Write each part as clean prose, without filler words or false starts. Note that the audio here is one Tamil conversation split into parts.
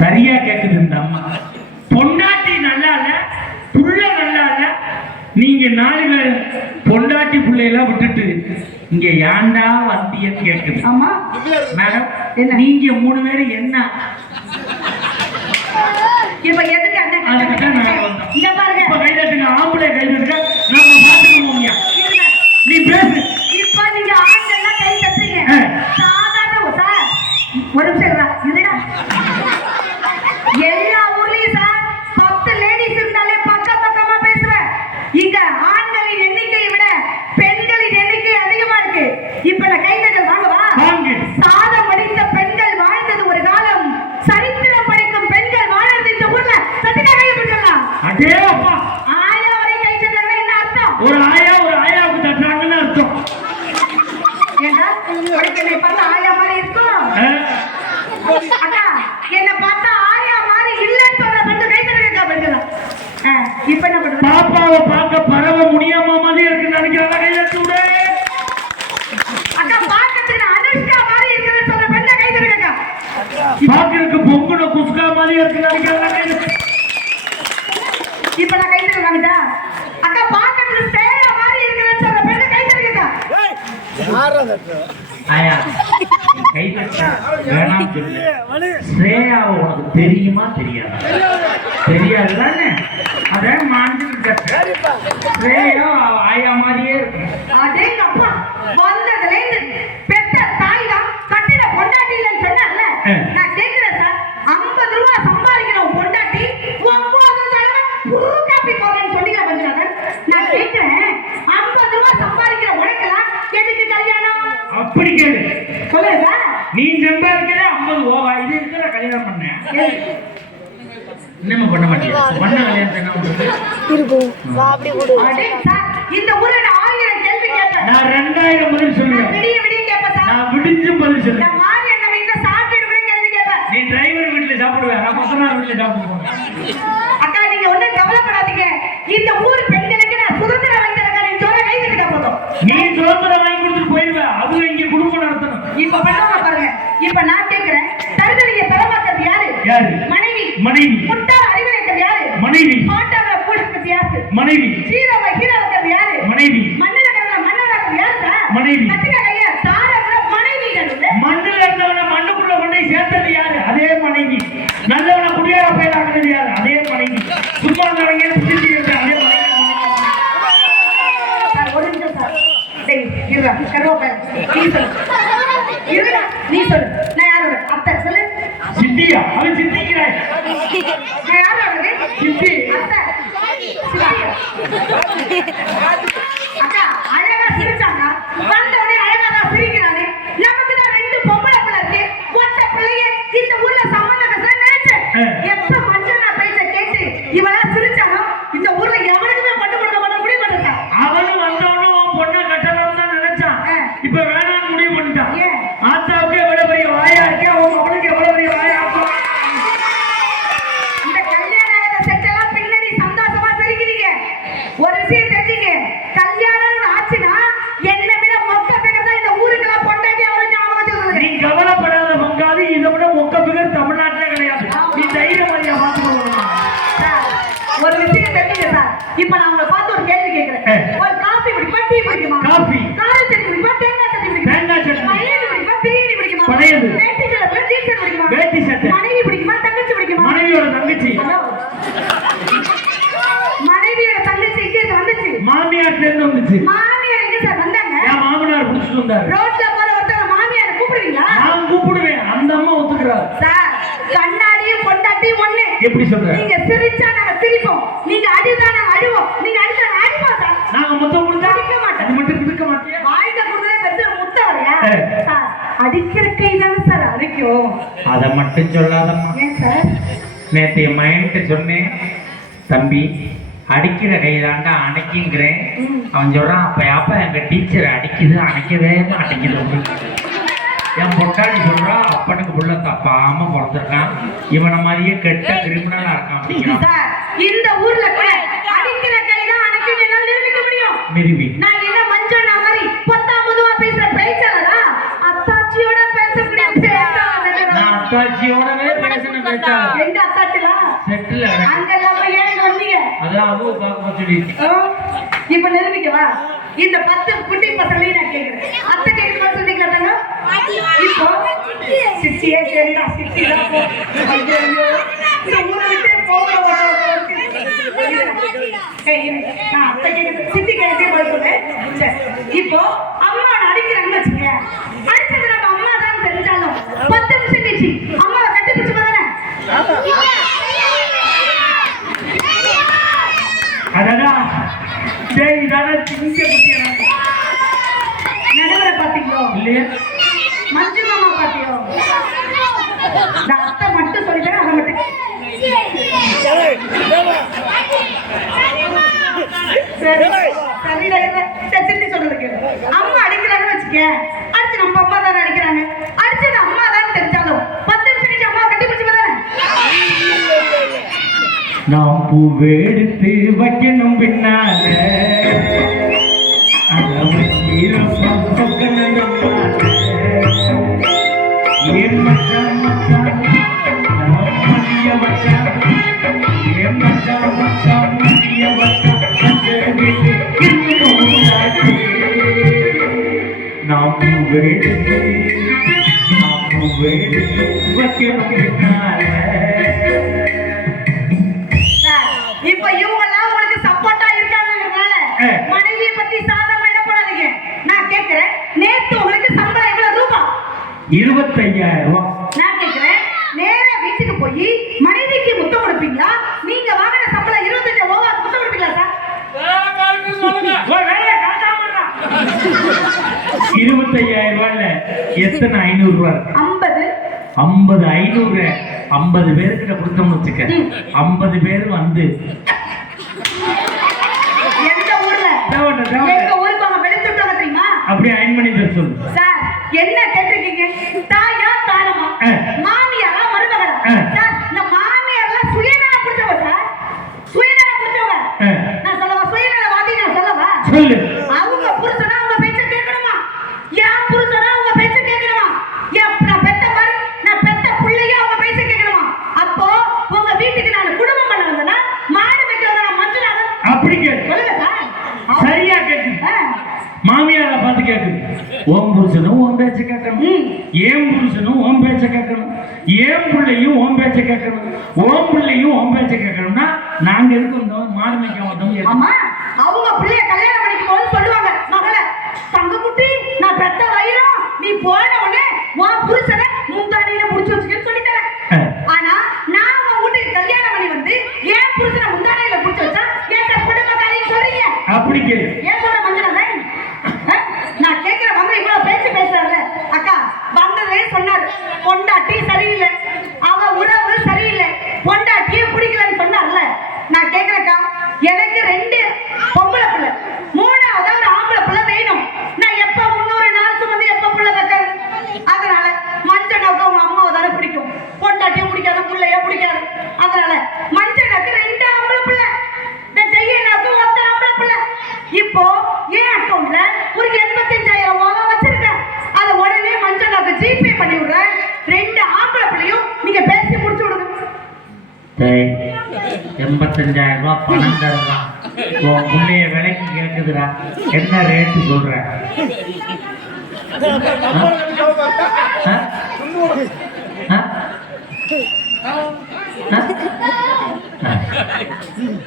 சரியா கேக்குது இந்த அம்மா. பொண்டாட்டி நல்லா இல்ல, புள்ள நல்லா இல்ல, நீங்க 4 பேர் பொண்டாட்டி புள்ளையெல்லாம் விட்டுட்டு இங்க ஏன்டா வந்திய கேக்குது. ஆமா மேடம், நீங்க 3 பேரும் என்ன இப்ப எதுக்கு இங்க பாருங்க. இப்ப கை தட்டுங்க, ஆம்பளை கை தட்டுங்க, நாம பாத்துக்குவோம். நீ பேசு. இப்ப நீங்க ஆண்கள் எல்லாம் கை தட்டுங்க. சாதாரண சார் ஒரு நிமிஷம் இல்லடா. எல்லா ஊர்லயும் சார் 10 லேடிஸ் இருந்தாலே பக்கம் பக்கமா பேசுவேன். இங்க ஆண்களின் எண்ணிக்கையை விட பெண்களின் எண்ணிக்கை அதிகமா இருக்கு. இப்ப நான் கை தட்டல் வாங்கவா? சாதம் வடித்த பெண்கள் வாழ்ந்தது ஒரு காலம், சரித்திரம் படிக்கும் பெண்கள் வாழ்றது இந்த ஊர்ல. சத்தியா கை தட்டலாம். அடே அப்பா, ஆயா வரை கை தட்டலாம் என்ன அர்த்தம்? ஒரு ஆயாவுக்கு தட்டுறாங்கன்னு அர்த்தம். ஏண்டா உனக்கு பார்த்தா ஆயா மாதிரி இருக்கும்? அக்கா என்ன பார்த்தா ஆயா மாதிரி இல்லன்னு சொல்ற மட்டும் கை தட்டுங்க பெண்களா. இப்ப என்ன பண்றது? பாப்பாவை பார்க்க பரவ முடியாம மாதிரி இருக்குன்னு நினைக்கிறதா கை தட்டு விடு. அக்கா பார்க்கிறதுக்கு அனுஷ்கா மாதிரி இருக்குன்னு சொல்ற பெண்ணை கை தட்டுங்க. பாக்குறதுக்கு பொங்குன குஸ்கா மாதிரி இருக்குன்னு நினைக்கிறதா கை தட்டு. இப்ப நான் கை தட்டுறாங்கடா. அக்கா பார்க்கிறதுக்கு சேயா மாதிரி இருக்குன்னு சொல்ற பெண்ணை கை தட்டுங்க. ஆயா கை தட்டா வேணாம் சொல்லு. ஸ்ரேயாவை உனக்கு தெரியுமா தெரியாது? தெரியாதுதானே? அதான் மாண்டிட்டு ஸ்ரேயா ஆயா மாதிரியே இருக்கு. அதே அப்பா வந்ததுல இருந்து பெத்த தாய் தான் கட்டிட பொண்டாட்டி இல்லைன்னு சொன்னார்ல. நான் கேட்கிறேன் சார், 50 ரூபாய் சம்பாதிக்கிற பொண்டாட்டி 9 தடவை காப்பி போடுறேன்னு சொல்லிக்க பஞ்சாதன். நான் கேட்கிறேன், 50 ரூபாய் சம்பாதிக்கிற உனக்கெல்லாம் எதுக்கு கல்யாணம்? அப்படி கேளு. சொல்லுங்க சார். நீ சம்பாதிக்கிற 50 ஓவா இது இருக்கிற கல்யாணம் பண்ண இன்னும் பண்ண மாட்டேன். பண்ண கல்யாணம் என்ன இருக்கும் அப்படி கொடு. அடே சார், இந்த ஊர்ல நான் 1000 கேள்வி கேட்பேன். நான் 2000 பதில் சொல்லுவேன். விடிய விடிய கேட்பேன் சார். நான் விடிஞ்சு பதில் சொல்லுவேன். நான் மாறி என்ன வீட்டுல சாப்பிட்டு கூட கேள்வி கேட்பேன். நீ டிரைவர் வீட்டுல சாப்பிடுவேன், நான் மசனார் வீட்டுல சாப்பிடுவேன். அக்கா நீங்க ஒண்ணும் கவலைப்படாதீங்க. இந்த ஊர் பெண்களுக்கு நான் சுதந்திரம் வாங்கி தரேன். நீ சொல்ல கை தட்டுக்க போதும். நீ சுதந்திரம் வாங்கி கொடுத்துட்டு போயிடுவேன். அது இங்க குடும்பம் நடத்தணும். இப்ப பண்ணுவாங்க பாருங்க. இப்ப நான் கேக்குறேன், தருதலிய தரமாக்கிறது யாரு? யாரு? மனைவி. மனைவி. முட்டாள் அறிவிலைக்கிறது யாரு? மனைவி. பாட்டாள பூசுறது யாரு? மனைவி. சீரவை ஹீரோக்கிறது யாரு? மனைவி. மண்ணில கிடந்த மன்னராக்கிறது யாரு சார்? மனைவி. கத்திர கையா தாரகுல மனைவி கடுது. மண்ணுல இருந்தவன மண்ணுக்குள்ள கொண்டு சேர்த்தது யாரு? அதே மனைவி. நல்லவன குடியார பயிராக்குறது யாரு? அதே மனைவி. சும்மா நடங்க புடிச்சு அதே மனைவி. சார் ஒரு நிமிஷம் சார். டேய் இருடா கரோபா. நீ சொல்லு. இருடா நீ சொல்லு. நான் யாரோட அத்தை சொல்லு. சித்தியா? அவன் சித்திக்கிறாய். நான் யாரோட? சித்தி. அத்தை. அக்கா அழகா சிரிச்சாங்க. வந்தோடனே அழகா தான் சிரிக்கிறானே. நமக்கு தான் 2 பொம்பளை பிள்ளை இருக்கு. ஒத்த பிள்ளைய இந்த ஊர்ல சம்பந்தம் பேச நினைச்சேன். எப்ப மஞ்சள் நான் பேச கேட்டு இவளா சிரிச்சானோ இந்த ஊர்ல எவனுக்குமே பட்டு கொடுக்க மாட்டேன் முடிவு பண்ணிருக்கான். அவனும் வந்தவனும் பொண்ணை கட்டலாம் தான் நினைச்சான். இப்ப வேணாம்னு முடிவு பண்ணிட்டான். ஏன்? ஆத்தாவுக்கு எவ்வளவு பெரிய வாயா இருக்கே, அவனுக்கு எவ்வளவு பெரிய வாயா இருக்கும். இந்த கல்யாணம் ஆகிற செட்டெல்லாம் பின்னாடி சந்தோஷமா சிரிக்கிறீங்க. ஒரு விஷயம் தெரிஞ்சுங்க, கல்யாணம் ஆச்சுன்னா என்ன விட மொக்க பேர் தான் இந்த ஊருக்கெல்லாம் பொண்டாட்டி அவரை ஞாபகம் வச்சுக்கோங்க. நீ கவலைப்படாத பங்காளி, இதை விட மொக்க பிகர் தமிழ்நாட்டிலே கிடையாது. நீ தைரியம் வழியா பார்த்துக்கணும். சார், ஒரு விஷயம் தெரிஞ்சுங்க சார். இப்ப நான் உங்களை பார்த்து ஒரு கேள்வி கேட்கிறேன். ஒரு காபி பிடிக்குமா, டீ பிடிக்குமா? காபி. கார சட்னி பிடிக்குமா, தேங்காய் சட்னி பிடிக்குமா? தேங்காய் சட்னி. பழையது பிடிக்குமா, பிரியாணி பிடிக்குமா? பழையது. வேட்டி சட்டை டீச்சர் பிடிக்குமா? வேட்டி சட்டை. மனைவி பிடிக்குமா, தங்கச்சி பிடிக்குமா? மனைவியோட தங்கச்சி. மனைவியோட தங்கச்சி இங்க வந்துச்சு. மாமியார் சேர்ந்து வந்துச்சு. மாமியார் எங்க சார் வந்தாங்க? என் மாமனார் பிடிச்சிட்டு வந்தாரு. ரோட்ல போற ஒருத்தர் மாமியாரை கூப்பிடுவீங்களா? நான் கூப்பிடுவேன், அந்த அம்மா ஒத்துக்கிறார். சார், கண்ணாடியும் பொண்டாட்டி ஒண்ணு. எப்படி சொல்ற? நீங்க சிரிச்சா நாங்க சிரிப்போம், நீங்க அடிச்சா நாங்க அழுவோம், நீங்க அடிச்சா நாங்க அடிப்போம் சார். நாங்க மொத்தம் கொடுத்தா அடிக்க மாட்டோம். அது மட்டும் கொடுக்க மாட்டியா? வாழ்க்கை கொடுத்ததே பெருசு முத்த வரையா? சார், அடிக்கிற கை தானே சார் அடிக்கும். அதை மட்டும் சொல்லாதம்மா. ஏன் சார்? நேற்று என் மைண்ட சொன்னேன், தம்பி அடிக்கிற கைதாண்டா அணைக்குங்கிறேன். அவன் சொல்றான், அப்ப எங்க டீச்சர் அடிக்குது, அணைக்கவே மாட்டேங்குது. என் பொட்டாடி சொல்றா, அப்பனுக்கு புள்ள தப்பாம பிறந்திருக்கான், இவனை மாதிரியே கெட்ட கிரிமினலா இருக்கான் அப்படிங்கிறான். சார், இந்த ஊர்ல கூட அடிக்கிற கை தான் அணைக்கும் என்னால நிரூபிக்க முடியும். நிரூபி. நான் என்ன மஞ்சள் மாதிரி 10ஆவதுவா பேசுற பேச்சாளரா? அத்தாச்சியோட பேசக்கூடிய பேச்சாளர். நான் அத்தாச்சியோடவே பேசின பேச்சாளர். சொல்லிட்டு இப்ப நிரூபிக்கவா? இந்த 10 குட்டி பசங்களையும் நான் கேக்குறேன். அத்தை கேட்க மாதிரி சொன்னீங்களா தாங்க? இப்போ சிச்சியே சரிடா, சிச்சி தான் போ. ஐயோ, இந்த ஊரை விட்டு போக நான் அத்தை கேட்க சித்தி கேட்டே பதில் சொல்றேன். சரி, இப்போ அம்மா அடிக்கிறாங்கன்னு வச்சுக்க, அடிச்சது நம்ம அம்மா தான் தெரிஞ்சாலும் 10 நிமிஷம் கழிச்சு அம்மாவை கட்டி பிடிச்சு தானே அதான் டேய் தான திங்க குட்டியா நடுவரை பாத்தீங்களோ இல்லையா? மஞ்சு மாமா பாத்தியோ? இந்த அத்தை மட்டும் சொல்லித்தரேன், அதை மட்டும் சித்தி சொல்றது கேளு. அம்மா அடிக்கிறாங்கன்னு வச்சுக்க, அடுத்து நம்ம அம்மா தானே அடிக்கிறாங்க, அடிச்சது அம்மா தான் தெரிஞ்சாலும் 10 நிமிஷம் கழிச்சு அம்மா கட்டி பிடிச்சு தானே நாம் பூவெடுத்து வைக்கணும் பின்னால நாம் பூவெடுத்து வைக்கணும் பின்னால. இப்ப இவங்க எல்லாம் உங்களுக்கு சப்போர்ட்டா இருக்காங்கன்றதால மனைவியை பத்தி சாதமா என்ன பண்ணாதீங்க. நான் கேக்குறேன், நேத்து உங்களுக்கு சம்பளம் எவ்வளவு ரூபா? 25,000 ரூபாய். நான் கேக்குறேன், நேரா வீட்டுக்கு போய் மனைவிக்கு முத்தம் கொடுப்பீங்களா? நீங்க வாங்கின சம்பளம் 25 ஓவா முத்தம் கொடுப்பீங்களா சார்? 25,000 ரூபாய்ல எத்தனை 500 ரூபாய்? 50. 50 500 50 பேருக்கிட்ட கொடுத்தோம்னு வச்சுக்க, 50 பேர் வந்து எந்த ஊர்ல? எங்க ஊருக்கு அவங்க வெளுத்துட்டாங்க தெரியுமா? அப்படியே அயன் பண்ணி தர சொல்லு. சார் என்ன கேட்டிருக்கீங்க? தாயா தாரமா, மாமியாரா மருமகளா? சார் இந்த மாமியார்லாம் சுயநலம் பிடிச்சவங்க சார், சுயநலம் பிடிச்சவங்க. நான் சொல்லவா சுயநலவாதி? நான் சொல்லவா? சொல்லு. அவங்க புருஷனா அவங்க பேச்ச கேட்கணுமா? என் புருஷனா அவங்க பேச்ச கேட்கணுமா? நான் பெத்த மாதிரி நான் பெத்த பிள்ளைய அவங்க பேச்ச கேட்கணுமா? அப்போ உங்க வீட்டுக்கு நான் குடும்பம் பண்ண வந்தனா மாடு வைக்கிறத நான் மஞ்சளாக அப்படி கேட்கு. சொல்லுங்க சார். சரியா கேட்கு. மாமியாரை பார்த்து கேட்கு. ஓம் புருஷனும் ஓம் பேச்ச கேட்கணும், ஏன் புருஷனும் ஓம் பேச்ச கேட்கணும், ஏன் பிள்ளையும் ஓம் பேச்ச கேட்கணும், ஓம் பிள்ளையும் ஓம் பேச்ச கேட்கணும்னா நாங்க எதுக்கு வந்தோம்? மாடு மேய்க்க வந்தோம். ஆமா, அவங்க பிள்ளைய கல்யாணம் பண்ணிக்கும் போது சொல்லுவாங்க, மகளே தங்கக்குட்டி நான் பெத்த வயிறம், நீ போன உடனே உன் புருஷனை முந்தானியில முடிச்சு வச்சுக்கன்னு சொல்லி தரேன். ஆனா நான் உங்க வீட்டுக்கு கல்யாணம் பண்ணி வந்து ஏன் புருஷனை முந்தானியில முடிச்சு வச்சா ஏன் குடும்பக்காரின்னு சொல்றீங்க? அப்படி கேளு. ஏன் சொல்ற மஞ்சள் நான் கேட்கிற வந்து இவ்வளவு பேச்சு பேசுறாரு. அக்கா வந்ததே சொன்னாரு, பொண்டாட்டி சரியில்லை, அவ உறவு சரியில்லை, பொண்டாட்டியே பிடிக்கலன்னு சொன்னார்ல. நான் கேட்கிறேக்கா, எனக்கு 2 பொம்பளை பிள்ளை, 3வது ஒரு ஆம்பளை பிள்ளை வேணும். நான் எப்ப 300 நாள் சுமந்து எப்ப பிள்ளை வைக்கிறது? அதனால மஞ்சனாவுக்கு அவங்க அம்மாவை தானே பிடிக்கும், பொண்டாட்டியும் பிடிக்காது, பிள்ளையோ பிடிக்காது. அதனால மஞ்சனாக்கு 2 ஆம்பளை பிள்ளை, இந்த ஜெய்யனாக்கு 1 ஆம்பளை பிள்ளை. இப்போ என் அக்கௌண்ட்ல ஒரு 85,000 ரூபாய் வச்சிருக்கேன். அதை உடனே மஞ்சனாக்கு ஜிபே பண்ணி விடுறேன். 2 ஆம்பளை பிள்ளையும் நீங்க பேசி முடிச்சு விடுங்க. 85,000 ரூபாய் பணம் தரலாம். உன் பிள்ளைய விலைக்கு கேட்குதுடா, என்ன ரேட்டு சொல்ற?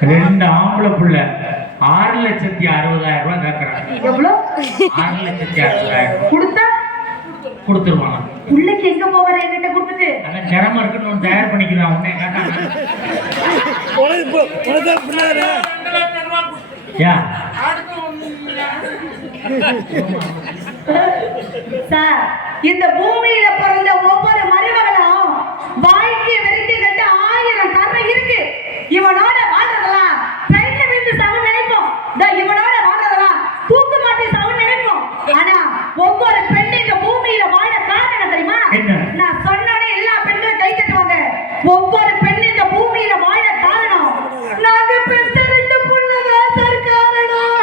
2 ஆம்பளை பிள்ளை 6,60,000 ரூபாய் கேட்கறாங்க. எவ்வளவு? 6,60,000 கொடுத்தா கொடுத்துருவாங்க. பிள்ளைக்கு எங்க போவார என்கிட்ட கொடுத்துட்டு அதான் திறமை இருக்குன்னு ஒன்று தயார் பண்ணிக்கலாம். உடனே கேட்டாங்க சார், இந்த பூமியில பிறந்த ஒவ்வொரு மருமகளும் வாழ்க்கை வெறிக்க கட்ட 1000 காரணம் இருக்கு. இவனோட வாழ்றதெல்லாம் ட்ரெயின்ல விழுந்து சாவு நினைப்போம், இவனோட வாழ்றதெல்லாம் தூக்கு மாட்டி சாவு நினைப்போம். ஆனா ஒவ்வொரு பெண்ணு இந்த பூமியில வாழ காரணம் தெரியுமா? நான் சொன்னோட எல்லா பெண்களும் கை தட்டுவாங்க. ஒவ்வொரு பெண்ணு இந்த பூமியில வாழ காரணம் நாங்க பெற்ற 2 புள்ளதான் சார் காரணம்.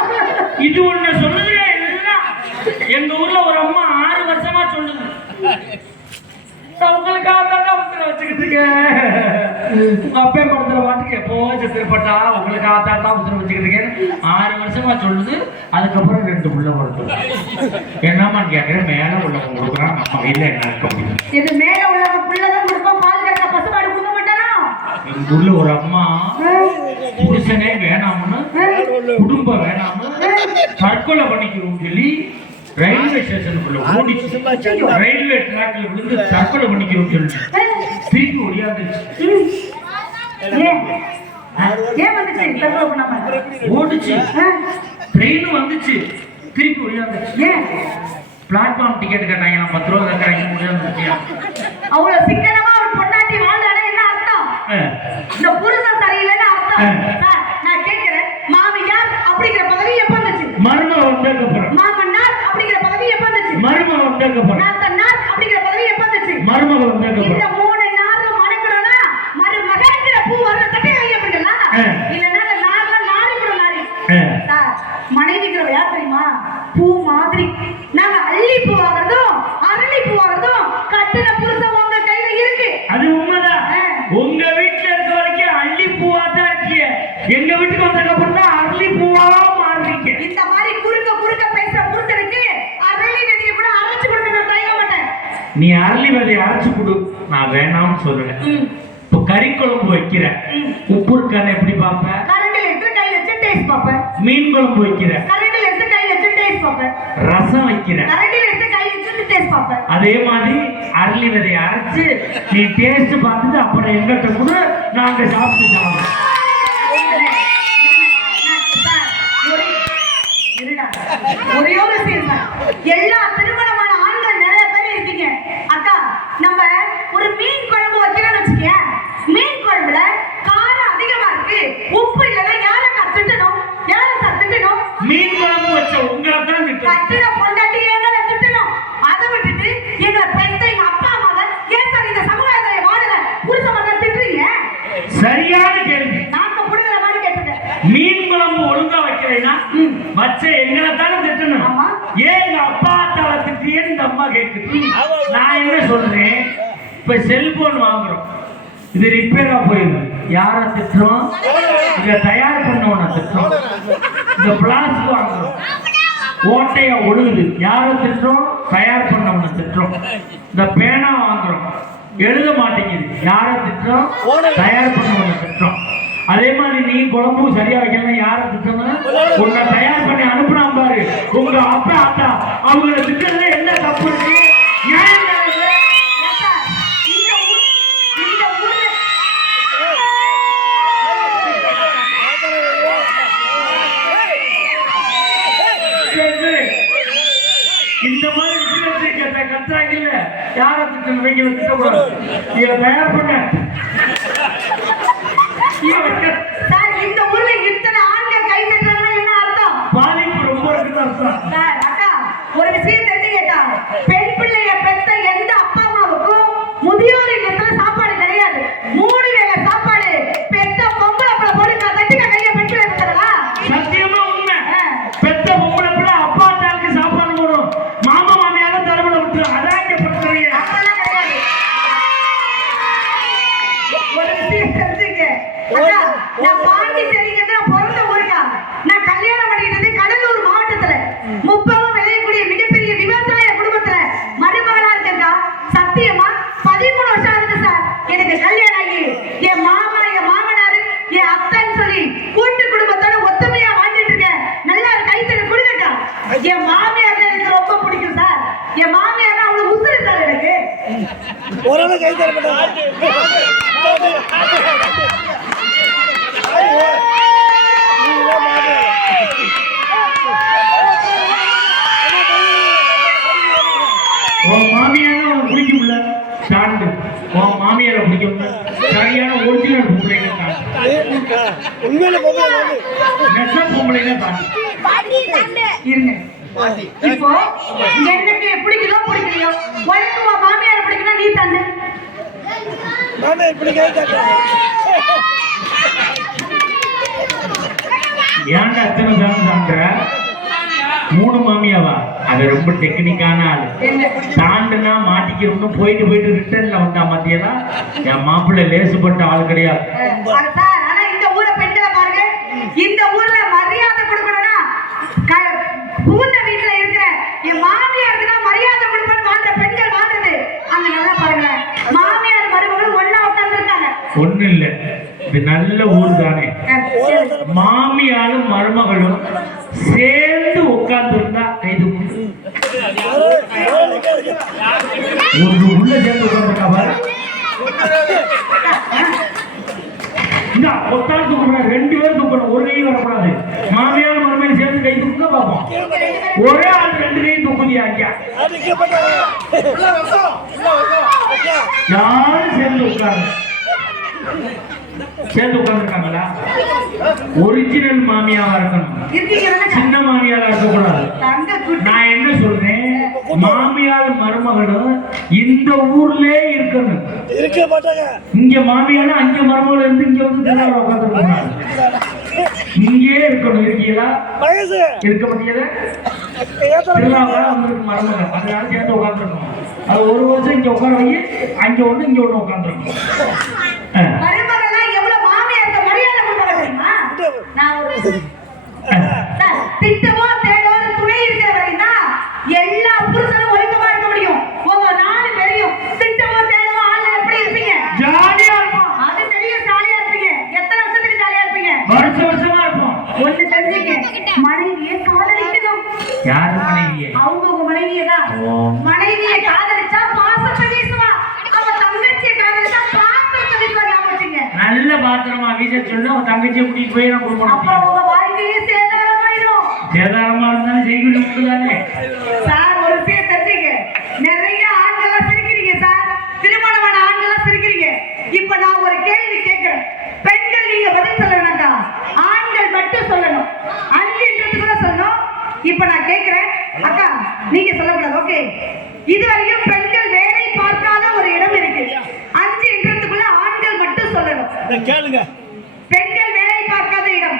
இது ஒண்ணு சொல்லுது எல்லாம். எங்க ஊர்ல ஒரு அம்மா 6 வருஷமா சொல்லுது, உங்களுக்காக தான் அவசரம் வச்சுக்கிட்டு இருக்கேன். உங்க அப்பா படத்துல பாட்டுக்கு எப்போ திருப்பட்டா உங்களுக்கு ஆத்தாட்டா உத்தரவு வச்சுக்கிட்டு இருக்கேன் 6 வருஷமா சொல்லுது. அதுக்கப்புறம் 2 புள்ள படுத்து என்னமான்னு கேட்கிறேன். மேல உள்ளவங்க கொடுக்குறான், நம்ம வீட்டுல என்ன இருக்க முடியும்? இது மேல உள்ளவங்க புள்ளதான் கொடுப்போம், பால் கறக்க பசுமாடு கொடுக்க மாட்டானா? எங்க ஊர்ல ஒரு அம்மா புருஷனே வேணாம்னு, குடும்பம் வேணாம்னு தற்கொலை பண்ணிக்கிறோம் சொல்லி ரயில்வே ஸ்டேஷனுக்குள்ள ஓடிச்சு. ரயில்வே டிராக்ல விழுந்து தற்கொலை பண்ணிக்கிறோம் சொல்லி திருப்பி ஒடியாந்துச்சு. ஓடிச்சு, ட்ரெயின் வந்துச்சு, திருப்பி ஒடியாந்துச்சு. பிளாட்ஃபார்ம் டிக்கெட் கேட்டாங்க, 10 ரூபா கேட்கறாங்க, முடியாந்துச்சு. அவ்வளவு சிக்கனமா ஒரு பொண்டாட்டி வாழ்ந்தானே என்ன அர்த்தம்? இந்த புருஷன் சரியில்லைன்னு அர்த்தம். நான் கேட்கிறேன், மாமியார் அப்படிங்கிற பதவி எப்ப வந்துச்சு? மருமக வந்ததுக்கப்புறம். மாமனார் அப்படிங்கிற பதவி எப்ப வந்துச்சு? மருமக வந்ததுக்கப்புறம். நாத்தனார் அப்படிங்கிற பதவி எப்ப வந்துச்சு? மருமக வந்ததுக்கப்புறம். இந்த 3 நாளும் மணக்கணும்னா மருமகங்கிற பூ வர்ற தட்டை வைக்கப்படுங்களா? இல்லைன்னா நாரி கூட நாரி. சார், மனைவிங்கிற யார் தெரியுமா? பூ மாதிரி. நாங்க அள்ளி பூ ஆகிறதும் அரளி பூ ஆகிறதும் கட்டின புருஷன் உங்க கையில இருக்கு. அது உண்மைதான். உங்க வீட்டுல இருக்க வரைக்கும் அள்ளி பூவா தான் இருக்கீங்க. எங்க வீட்டுக்கு வந்ததுக்கு அப்புறம் தான் அரளி பூவா மாறுறீங்க. இந்த மாதிரி குறுக்க பேசுற புருஷனுக்கு அரளி விதையை கூட அரைச்சு கொடுக்க நான் தயங்க மாட்டேன். நீ அரளி விதையை அரைச்சு கொடு, நான் வேணாம்னு சொல்லல. இப்போ கறி குழம்பு வைக்கிற, உப்பு இருக்கான்னு எப்படி பாப்ப? கரண்டில எடுத்து கையில வச்சு டேஸ்ட் பாப்பேன். மீன் குழம்பு வைக்கிற, கரண்டில எடுத்து கையில வச்சு டேஸ்ட் பாப்பேன். ரசம் வைக்கிற, கரண்டில எடுத்து கையில வச்சு டேஸ்ட் பாப்பேன். அதே மாதிரி அரளி விதையை அரைச்சு நீ டேஸ்ட் பார்த்துட்டு அப்புறம் எங்கிட்ட கூட நாங்க சாப்பிட்டு சாப்பிடுவோம். ஒரே ஒரு விஷயம் சார், எல்லா திருமணமான ஆண்கள் நிறைய பேர் இருக்கீங்க. அக்கா, நம்ம ஒரு மீன் குழம்பு வைக்கிறோம்னு வச்சுக்கீங்க. மீன் குழம்புல காரம் அதிகமா இருக்கு, உப்பு இல்லைன்னா யாரை திட்டணும்? யாரை திட்டணும்? மீன் குழம்பு வச்ச உங்களை தான் கட்டின பொண்டாட்டி எங்களை திட்டணும். அதை விட்டுட்டு எங்களை பெத்த எங்க அப்பா அம்மாவை ஏன் சார் இந்த சமுதாயத்தை வாழல புருஷ மக்கள் திட்டுறீங்க? சரியான கேள்வி. நாக்க புடுங்கிற மாதிரி கேட்டுட்டேன். மீன் குழம்பு ஒழுங்கா வைக்கிறேன்னா வச்ச எங்களை தானே திட்டணும். ஏன் எங்க அப்பா தால திட்டியேன்னு இந்த அம்மா கேட்குது. நான் என்ன சொல்றேன், இப்ப செல்போன் வாங்குறோம், இது ரிப்பேரா போயிடுது, யாரை திட்டுறோம்? இதை தயார் பண்ணவன திட்டுறோம். இந்த பிளாஸ்டிக் வாங்குறோம், ஓட்டையா ஒழுகுது, யாரை திட்டுறோம்? தயார் பண்ணவன திட்டுறோம். இந்த பேனா வாங்குறோம், எழுத மாட்டேங்குது, யாரை திட்டுறோம்? தயார் பண்ணவன திட்டுறோம். அதே மாதிரி நீ குழம்பு சரியா வைக்கலாம், யாரை திட்டணும்? உன்னை தயார் பண்ணி அனுப்புனா பாரு உங்க அப்பா ஆத்தா, அவங்களை திட்டத்துல என்ன தப்பு இருக்கு? நியாயம் தானே? இந்த மாதிரி விஷயத்தை கத்துறாங்கல்ல, யாரை திட்டணும்? வைக்கிற திட்டக்கூடாது. இதை தயார் பண்ண சார், இந்த ஊர்ல இத்தனை ஆண்கள் கை தட்டுறாங்கன்னா என்ன அர்த்தம்? பாதிப்பு ரொம்ப இருக்குன்னு அர்த்தம். சார், அக்கா, ஒரு விஷயம் தெரிஞ்சு கேட்டா, பெண் பிள்ளைய பெத்த எந்த அப்பா அம்மாவுக்கும் முதியோர் இல்லத்துல சாப்பாடு கிடையாது. 3 வேளை சாப்பாடு பெத்த பொம்பளை பிள்ளை போட்டு தட்டுக்க கைய பெண் பிள்ளை பெற்றதா? சத்தியமா உண்மை. பெத்த பொம்பளை பிள்ளை அப்பா தாளுக்கு சாப்பாடு போடும், மாமா மாமியால தரவுல விட்டு அதான் இங்க பண்றீங்க. அதெல்லாம் கிடையாது. ஒரு விஷயம் தெரிஞ்சுக்க அக்கா, நான் பாண்டிச்சேரிங்கிறது நான் பிறந்த ஊருக்கா. நான் கல்யாணம் பண்ணிக்கிட்டது கடலூர் மாவட்டத்துல 30 விளையக்கூடிய மிகப்பெரிய விவசாய குடும்பத்துல மருமகளா இருக்கேன்டா. சத்தியமா 13 வருஷம் ஆகுது சார் எனக்கு கல்யாணம் ஆகி. என் மாமா, என் மாமனாரு, என் அத்தைன்னு சொல்லி கூட்டு குடும்பத்தோட ஒத்துமையா வாழ்ந்துட்டு இருக்கேன். நல்லா ஒரு கைத்தறி கொடுங்கக்கா. என் மாமியார் எனக்கு ரொம்ப பிடிக்கும் சார். என் மாமியார் அவ்வளவு உசுறு சார் எனக்கு. ஒரு கைத்தறி உன் மாமியார உனக்கு பிடிக்கும்ல, தாண்டு. உன் மாமியாரை பிடிக்கும்ல, சரியான ஒரிஜினல் பொம்பளைங்க தாண்டு. உண்மையில நெச பொம்பளைங்க தாண்டு. இருங்க. இப்போ எனக்கு பிடிக்குதோ பிடிக்கலையோ, உனக்கு உன் மாமியாரை பிடிக்கணும், நீ தாண்டு. ஏன்டா அத்தனை தாண்டு தாண்டுற? 3 மாமியாவா? அது ரொம்ப டெக்னிக்கான ஆளு. தாண்டுனா மாட்டிக்கிறோம்னு போயிட்டு ரிட்டர்ன்ல வந்தா மத்தியெல்லாம் என் மாப்பிள்ளை லேசுப்பட்ட ஆள் கிடையாது. சார், ஆனா இந்த ஊரை பெண்களை பாருங்க, இந்த ஊர்ல மரியாதை கொடுக்கணும்னா புகுந்த வீட்டுல இருக்கிற என் மாமியாருக்கு தான் மரியாதை கொடுப்பேன்னு வாழ்ற பெண்கள் வாழ்றது அங்க நல்லா பாருங்க. மாமியார் மருமகளும் ஒண்ணா உட்கார்ந்து இருக்காங்க. ஒண்ணு இல்ல, இது நல்ல ஊர் தானே. மாமியாரும் மருமகளும் சேர்ந்து உட்கார்ந்து இருந்தா கைது உள்ள சேர்ந்து உட்கார்ந்துருக்கா பாரு. ஒத்தாள் தூக்கணும், 2 பேர் தூக்கணும், ஒரு கை வரக்கூடாது. மாமியார் மருமையை சேர்ந்து கை தூக்க பார்ப்போம். ஒரே ஆள் 2 கை தூக்குதியா? யாரும் சேர்ந்து உட்கார்ந்து உட்கார்ந்துருக்காங்களா? ஒரிஜினல் மாமியாவா இருக்கணும், சின்ன மாமியாரா இருக்கக்கூடாது. நான் என்ன சொல்றேன், மாமியார் மருமகளும் இந்த ஊர்லயே இருக்கணும். இங்க மாமியாரும் அங்க மருமகள் இருந்து இங்க வந்து திருவிழா உட்காந்துருக்கணும். இங்கே இருக்கணும். இருக்கீங்களா? இருக்க முடியாத திருவிழாவா வந்திருக்கு மருமகள், அதனால சேர்ந்து உட்காந்துருக்கணும். அது 1 வருஷம் இங்க உட்கார வை, அங்க ஒண்ணு இங்க ஒண்ணு உட்காந்துருக்கணும். திட்டமோ தேடோ துணை இருக்கிற வரைன்னா எல்லா புருஷனும் ஒழுக்கமா இருக்க முடியும். உங்க 4 பேரையும் திட்டமோ தேடோ ஆள எப்படி இருப்பீங்க? ஜாலியா இருப்போம். அது தெரியும், ஜாலியா இருப்பீங்க. எத்தனை வருஷத்துக்கு ஜாலியா இருப்பீங்க? வருஷமா இருப்போம். ஒண்ணு தெரிஞ்சுக்க, மனைவியை காதலிக்கணும். யாரு மனைவியை? அவங்க மனைவியை தான். மனைவியை காதலிச்சா பாசத்தை வீசுவா, அவ தங்கச்சியை காதலிச்சா பாசத்தை வீசுவா. ஞாபகம். நல்ல பாத்திரமா வீச சொல்லு, அவன் தங்கச்சியை கூட்டிட்டு போய் நான் கொடுக்கணும். அப்புறம் உங்க வாழ்க்கையே சேதாரமாயிடும். சேதாரமா இருந்தாலும் செய்குறி உண்டுதானே. சார், ஒரு விஷயம் தெரிஞ்சுக்க, நிறைய ஆண்கள் சிரிக்கிறீங்க சார், திருமணமான ஆண்கள் சிரிக்கிறீங்க. இப்ப நான் ஒரு கேள்வி கேட்கிறேன், பெண்கள் நீங்க பதில் சொல்ல வேண்டாம், ஆண்கள் மட்டும் சொல்லணும். 5 சொல்லணும். இப்ப நான் கேட்கிறேன், அக்கா நீங்க சொல்லக்கூடாது, ஓகே? இதுவரையும் பெண்கள் வேலை பார்க்காத ஒரு இடம் இருக்கு. 5 ஆண்கள் மட்டும் சொல்லணும். கேளுங்க. பெண்கள் வேலை பார்க்காத இடம்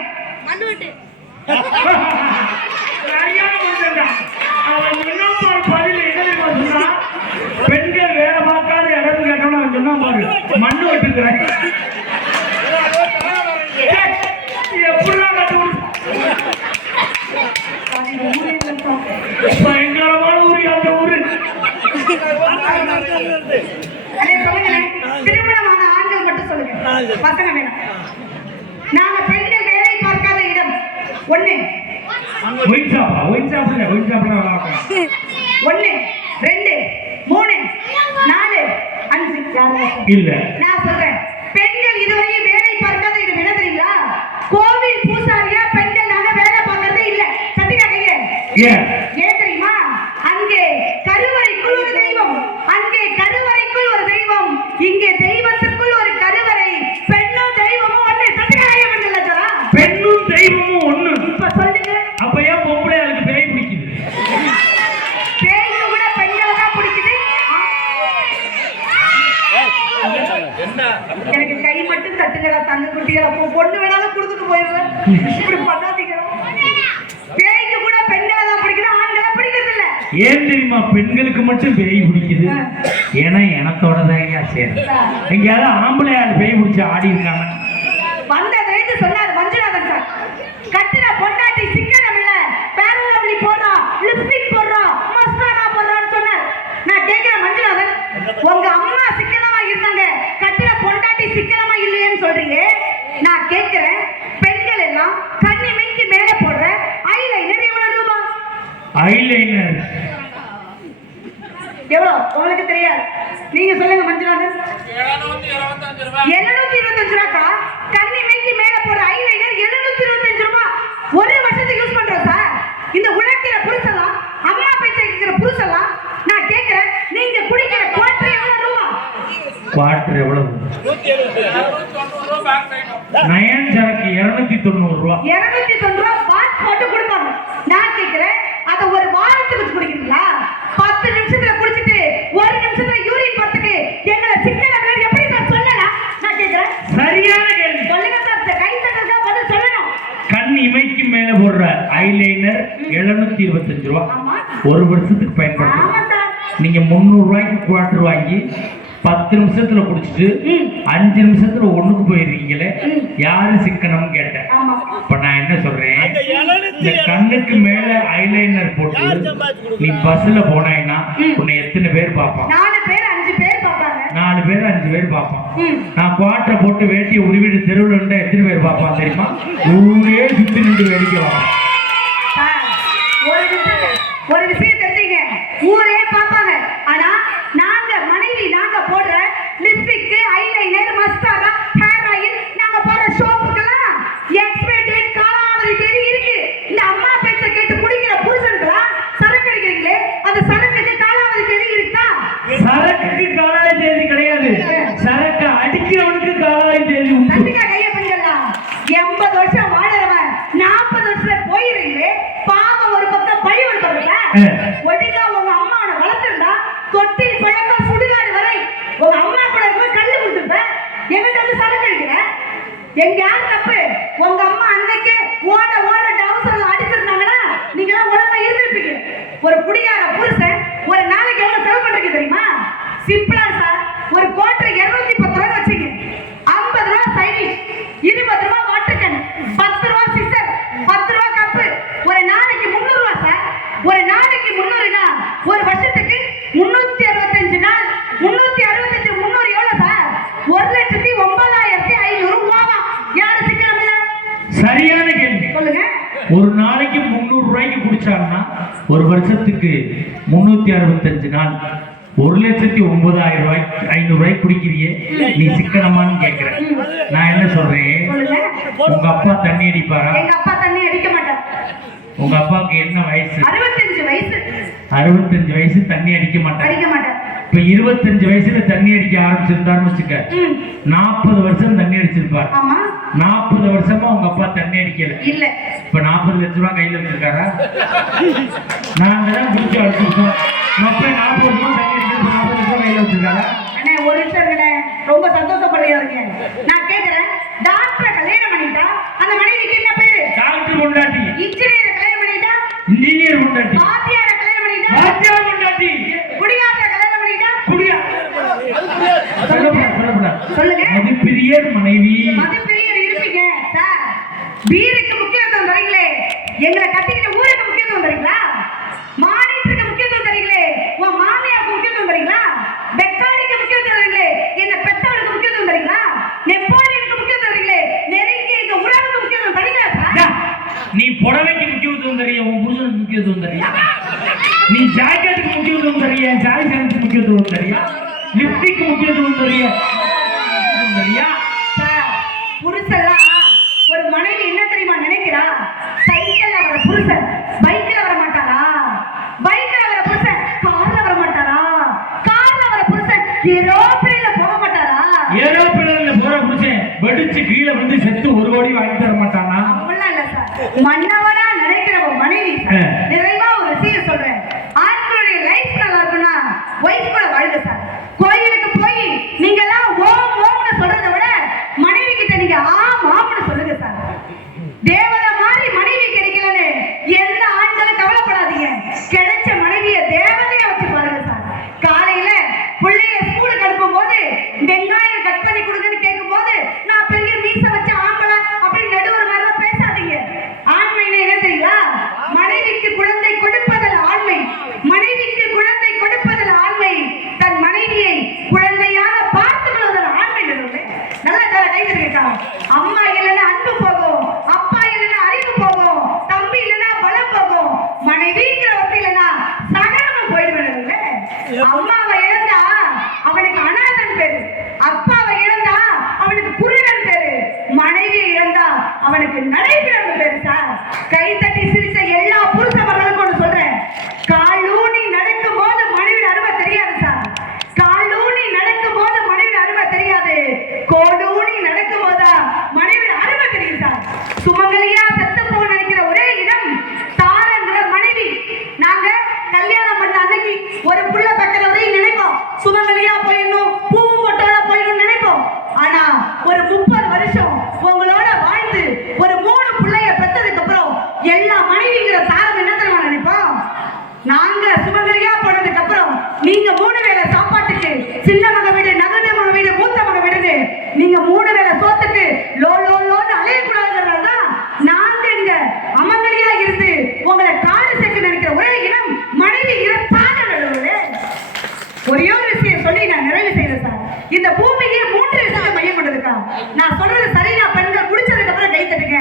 பெண்கள் வேலை பார்க்காத இடம் கேட்டோம்னு சொன்னா பாரு, மண்ணு வெட்டுக்கிறேன். பயங்கரமான ஊரு அந்த ஊரு. திருமணமான ஆண்கள் மட்டும் சொல்லுங்க, பசங்க வேணாம். நாங்க பெண்கள் வேலை பார்க்காத இடம் 1 ஒயின் ஷாப்ல 1 2 3 4 5 இல்ல. நான் சொல்றேன், பெண்கள் இதுவரையும் வேலை பார்க்காத இடம் என்ன தெரியுங்களா? கோவில் பூசாரியா பெண்கள் நாங்க வேலை பார்க்கறதே இல்ல. சத்தியக்காரங்க ஏன் தெரியுமா? அங்கே கருவறைக்குள் ஒரு தெய்வம், அங்கே கருவறைக்குள் ஒரு தெய்வம், இங்கே தெய்வத்துக்குள் ஒரு கருவறை. பெண்ணும் தெய்வமும் ஒண்ணு. சத்தியக்காரங்க பண்ணல சாரா, பெண்ணும் தெய்வமும் ஒண்ணு. இப்ப சொல்லுங்க, அப்ப ஏன் பொம்பளை அதுக்கு பேய் பிடிக்குது? பேய்க்கு கூட பெண்களை தான் பிடிக்குது. எனக்கு கை மட்டும் தட்டுங்கடா தங்க குட்டிகளா, பொண்ணு வேணாலும் கொடுத்துட்டு போயிடுவேன். இப்படி பண்ணாதீங்க. பேய்க்கு கூட பெண்களை தான் பிடிக்குது, ஆண்களை பிடிக்கிறது இல்ல. ஏன் தெரியுமா? பெண்களுக்கு மட்டும் பேய் பிடிக்குது, ஏன்னா எனத்தோட தான் சரி. எங்கேயாவது ஆம்பளை ஆள் பேய் பிடிச்சி ஆடி இருக்காங்க. வந்ததுலேருந்து சொன்னார் மஞ்சுநாதன் சார், கட்டின பொண்டாட்டி சிக்கனம் இல்ல, பேரலி போடுறோம், லிப்ஸ்டிக் போடுறோம், மஸ்காரா போடுறோம்னு சொன்னார். நான் கேட்கிறேன் மஞ்சுநாதன், உங்க அம்மா சிக்கனமா இருந்தாங்க, கட்டின பொண்டாட்டி சிக்கனமா இல்லையேன்னு சொல்றீங்க. நான் கேட்கிறேன், பெண்கள் எல்லாம் கண்ணிமைக்கு மேல போடுற ஐலைனர் எவ்வளவு ரூபா? ஐலைனர் எவ்வளவு உங்களுக்கு தெரியாது, நீங்க சொல்லுங்க மஞ்சுநாதன். 725 ரூபாய்க்கா? கண்ணிமைக்கு மேல போடுற ஐலைனர் 725 ரூபாய். ஒரு வருஷத்துக்கு யூஸ் பண்றோம் சார். இந்த உழைக்கிற புருஷெல்லாம், அம்மா பேச்சை கேட்கிற புருஷெல்லாம் நான் கேட்கிறேன், நீங்க குடிக்கிற குவார்டர் எவ்வளவு ரூபா? குவார்டர் எவ்வளவு? 290 ரூபாய். நயன் சரக்கு 290 ரூபாய். 290 ரூபாய் பாட் போட்டு கொடுப்பாங்க. நான் கேட்கிறேன், அத ஒரு வாரத்துக்கு வச்சு குடிக்கிறீங்களா? 10 நிமிஷத்துல குடிச்சிட்டு 1 நிமிஷத்துல யூரின் வரதுக்கு எங்களை சிக்கன எப்படி சார் சொல்லலாம்? நான் கேட்கிறேன். சரியான கேள்வி. சொல்லுங்க சார், கை தட்டறதா பதில் சொல்லணும். கண் இமைக்கு மேல போடுற ஐலைனர் 725 125 ரூபா ஆமா. ஒரு வருஷத்துக்கு பயன்படுத்தும். ஆமா சார். நீங்க 300 ரூபாய்க்கு குவார்டர் வாங்கி 10 நிமிஷத்துல குடிச்சிட்டு 5 நிமிஷத்துல ஒண்ணுக்கு போயிருக்கீங்களே, யாரு சிக்கனம்னு கேட்டேன். ஆமா. இப்ப நான் என்ன சொல்றேன், இந்த கண்ணுக்கு மேல ஐலைனர் போட்டு நீ பஸ்ல போனாய்னா உன்னை எத்தனை பேர் பார்ப்பான்? 4 பேர் 5 பேர் பார்ப்பாங்க. 4 பேர் 5 பேர் பார்ப்பான். நான் குவார்டரை போட்டு வேட்டியை உருவிட்டு தெருவில் இருந்தா எத்தனை பேர் பார்ப்பான் தெரியுமா? ஊரே சுத்தி நின்று வேடிக்கை பார்ப்பான். ஒரு விஷயம் தெரிஞ்சுங்க, ஊரே பார்ப்பாங்க. ஆனா நாங்க மனைவி நாங்க போடுற lipstick, eyeliner, mascara, hair oil, நாங்க போடுற சோப்புக்கெல்லாம் எக்ஸ்பைரி டேட் காலாவதி தேதி இருக்கு. இந்த அம்மா பேச்ச கேட்டு குடிக்கிற புருஷனுக்குலாம் சரக்கு அடிக்கிறீங்களே, அந்த சரக்குக்கு காலாவதி தேதி இருக்கா? சரக்குக்கு காலாவதி தேதி கிடையாது, சரக்கு அடிக்கிறவனுக்கு காலாவதி தேதி உண்டு. கண்டிப்பா கைய பண்ணிடலாம். 80 வருஷம் வாழறவன் 40 வருஷத்துல போயிருங்களே, பாவம் ஒரு பக்கம் பழி ஒரு பக்கம். ஒடுங்க உங்க அம்மாவோட வளர்த்துருந்தா தொட்டி பழக்கம் சுடுகாடு வரை உங்க அம்மா கூட இருக்கும் கல்லு கொடுத்துருப்ப. எங்கிட்ட வந்து சரக்கு அடிக்கிற எங்க யார் தப்பு? உங்க அம்மா அன்னைக்கு ஓட ஓட டவுசர்ல அடிச்சிருந்தாங்கன்னா நீங்க எல்லாம் ஒழுங்கா இருந்திருப்பீங்க. ஒரு குடிகார புருஷன் ஒரு நாளைக்கு எவ்வளவு செலவு பண்றீங்க தெரியுமா? சிம்பிளா சார், ஒரு கோட்டை 210 ரூபாய் வச்சுங்க. 50 ரூபாய் சைடிஷ், 20 ரூபாய் வாட்டர் கேன், 10 ரூபாய் சிசர், 10 ரூபாய் கப்பு. ஒரு நாளைக்கு 300 ரூபாய் சார். ஒரு நாளைக்கு 300னா ஒரு வருஷத்துக்கு 365 நாள். 365 300 எவ்வளவு சார்? 1,09,500 ரூபாய். யாரு சிக்கனம் இல்ல? சரியான கேள்வி. சொல்லுங்க. ஒரு நாளைக்கு 300 ரூபாய்க்கு குடிச்சாங்கன்னா ஒரு வருஷத்துக்கு 365 நாள் 1,09,500 ரூபாய்க்கு குடிக்கிறியே, நீ சிக்கனமான்னு கேட்கிற. நான் என்ன சொல்றேன், சொல்லுங்க. உங்க அப்பா தண்ணி அடிப்பாரா? எங்க அப்பா தண்ணி அடிக்க மாட்டார். உங்க அப்பாவுக்கு என்ன வயசு? 65 வயசு. 65 வயசு தண்ணி அடிக்க மாட்டார். அடிக்க மாட்டார். இப்ப 25 வயசுல தண்ணி அடிக்க ஆரம்பிச்சிருந்தாருன்னு வச்சுக்க, 40 வருஷம் தண்ணி அடிச்சிருப்பார். ஆமா. 40 வருஷமா உங்க அப்பா தண்ணி அடிக்கல. இல்ல. இப்ப 40 லட்சம் ரூபாய் கையில வச்சிருக்காரா? நாங்க தான் குடிச்சு அடிச்சிருக்கோம். அப்ப 40 வருஷமா தண்ணி அடிச்சு 40 லட்சம் கையில வச்சிருக்காரா? அண்ணே ஒரு நிமிஷம் இருங்கண்ணே, ரொம்ப சந்தோஷப்படுறீங்க. நான் கேக்குறேன், டாக்டரை கல்யாணம் பண்ணிட்டா அந்த மனைவிக்கு என்ன பேரு? டாக்டர் கொண்டாட்டி. இன்ஜினியரை கல்யாணம் பண்ணிட்டா? இன்ஜினியர் கொண்டாட்டி. வாத்தியாரை கல்யாணம் பண்ணிட்டா? வாத்தியார் கொண்டாட்டி. குடியாரை கல்யாணம் பண்ணிட்டா? குடியா. சொல்லுங்க. மதிப்பிரியர் மனைவி. மதிப்பிரியர் இருப்பீங்க சார். வீருக்கு முக்கியத்துவம் தரீங்களே, எங்களை கட்டிக்கிட்ட ஊருக்கு முக்கியத்துவம் தரீங்களா? மானியத்துக்கு முக்கியத்துவம் தரீங்களே, உன் மாமியாருக்கு முக்கியத்துவம் தரீங்களா? பெக்காரிக்கு முக்கியத்துவம் தரீங்களே, என்ன பெத்தவனுக்கு முக்கியத்துவம் தரீங்களா? நெப்போலியனுக்கு முக்கியத்துவம் தரீங்களே, நெருங்கிய எங்க உறவுக்கு முக்கியத்துவம் தரீங்களா சார்? நீ புடவைக்கு முக்கியத்துவம் தரிய, உன் புருஷனுக்கு முக்கியத்துவம் தரிய. நீ ஜாக்கெட்டுக்கு முக்கியத்துவம் தரிய, சாரி சான்ஸுக்கு முக்கியத்துவம் தரிய, லிப்ஸ்டிக்கு முக்கியத்துவம் தரிய. சார், புருஷன்லாம் ஒரு மனைவி என்ன தெரியுமா நினைக்கிறா? சைக்கிள்ல வர புருஷன் பைக்ல வர மாட்டாரா? பைக்ல வர புருஷன் கார்ல வர மாட்டாரா? கார்ல வர புருஷன் ஏரோப்ளேன்ல போக மாட்டாரா? ஏரோப்ளேன்ல போற புருஷன் வெடிச்சு கீழே வந்து செத்து 1 கோடி வாங்கி தர மாட்டானா? அப்படிலாம் இல்ல சார். மன்னவனா நினைக்கிற ஒரு மனைவி நிறைவா ஒரு விஷயம் சொல்றேன். ஆண்களுடைய லைஃப் நல்லா இருக்குன்னா ஒய்ஃப் கூட வாழுங்க சார். கோயிலுக்கு போய் நீங்க எல்லாம் ஓம் ஓம்னு சொல்றதை விட மனைவி கிட்ட நீங்க ஆம் ஆம்னு சொல்லுங்க சார். தேவதை மாதிரி மனைவி கிடைக்கலன்னு எந்த ஆண்களும் கவலைப்படாதீங்க. கிடைச்ச மனைவிய தேவதையா வச்சு பாருங்க சார். காலையில பிள்ளைய ஸ்கூலுக்கு அனுப்பும் போது வெங்காயம் கட் பண்ணி கொடுங்கன்னு கேட்கும் போது நான் பெரிய மீச வச்ச ஆம்பளை அப்படின்னு நடுவர் மாதிரி பேசாதீங்க. ஆண்மைன்னு என்ன தெரியுங்களா? மனைவிக்கு குழந்தை கொடுப்பதில் ஆண்மை, மனைவிக்கு குழந்தை கொடுப்பதில் ஆண்மை, தன் மனைவியை குழந்தையாக பார்த்துக் கொள்வதில் ஆண்மை. நல்லா கை தருக்கா. அம்மா இல்லைன்னா அன்பு போகும், அப்பா இல்லைன்னா அறிவு போகும், தம்பி இல்லைன்னா பலம் போகும், மனைவிங்கிற ஒருத்தி இல்லைன்னா சகலமும் போயிடுவேன். அம்மாவை இழந்தா அவனுக்கு அநாதன் பேரு, அப்பாவை இழந்தா அவனுக்கு குருடன் பேரு, மனைவியை இழந்தா அவனுக்கு நடைபிறந்த பேரு சார். கை தட்டி சிரிச்ச எல்லா புருஷவர்களுக்கும் ஒன்று சொல்றேன், காலூனி நடக்கும் போது மனைவியோட அருமை தெரியாது சார். காலூனி நடக்கும் போது மனைவியோட அருமை தெரியாது, கோடூனி நடக்கும் போதா மனைவியோட அருமை தெரியும் சார். சுமங்கலியா செத்து போக நினைக்கிற ஒரே இடம் தாரங்கிற மனைவி. நாங்க கல்யாணம் பண்ண அன்னைக்கு ஒரு புள்ள பக்கத்துல வரையும் நினைப்போம், சுமங்கலியா போயிடணும், பூவும் பொட்டோட போயிடணும் நினைப்போம். ஆனா ஒரு 30 வருஷம் உங்களோட வாழ்ந்து ஒரு 3 பிள்ளைய பெற்றதுக்கு அப்புறம் எல்லா மனைவிங்கிற தாரம் என்ன தெரியுமா நினைப்போம்? சுமங்கலியா போனதுக்கு அப்புறம் நீங்க 3 வேளை சாப்பாட்டுக்கு சின்ன மக வீடு, நகர மக வீடு, மூத்த மக வீடுன்னு நீங்க 3 வேளை சோத்துக்கு லோன்னு அலையக்கூடாதுன்றதுதான் நாங்க இங்க அமங்கலியா இருந்து உங்களை காடு சேர்க்க நினைக்கிற ஒரே இனம் மனைவி இனத்தான ஒரே ஒரு விஷயம் சொல்லி நான் நிறைவு செய்யறேன் சார். இந்த பூமியே 3 விஷயத்தை மையம் கொண்டதுக்கா. நான் சொல்றது சரியா? பெண்கள் குடிச்சதுக்கு அப்புறம் கை தட்டுங்க.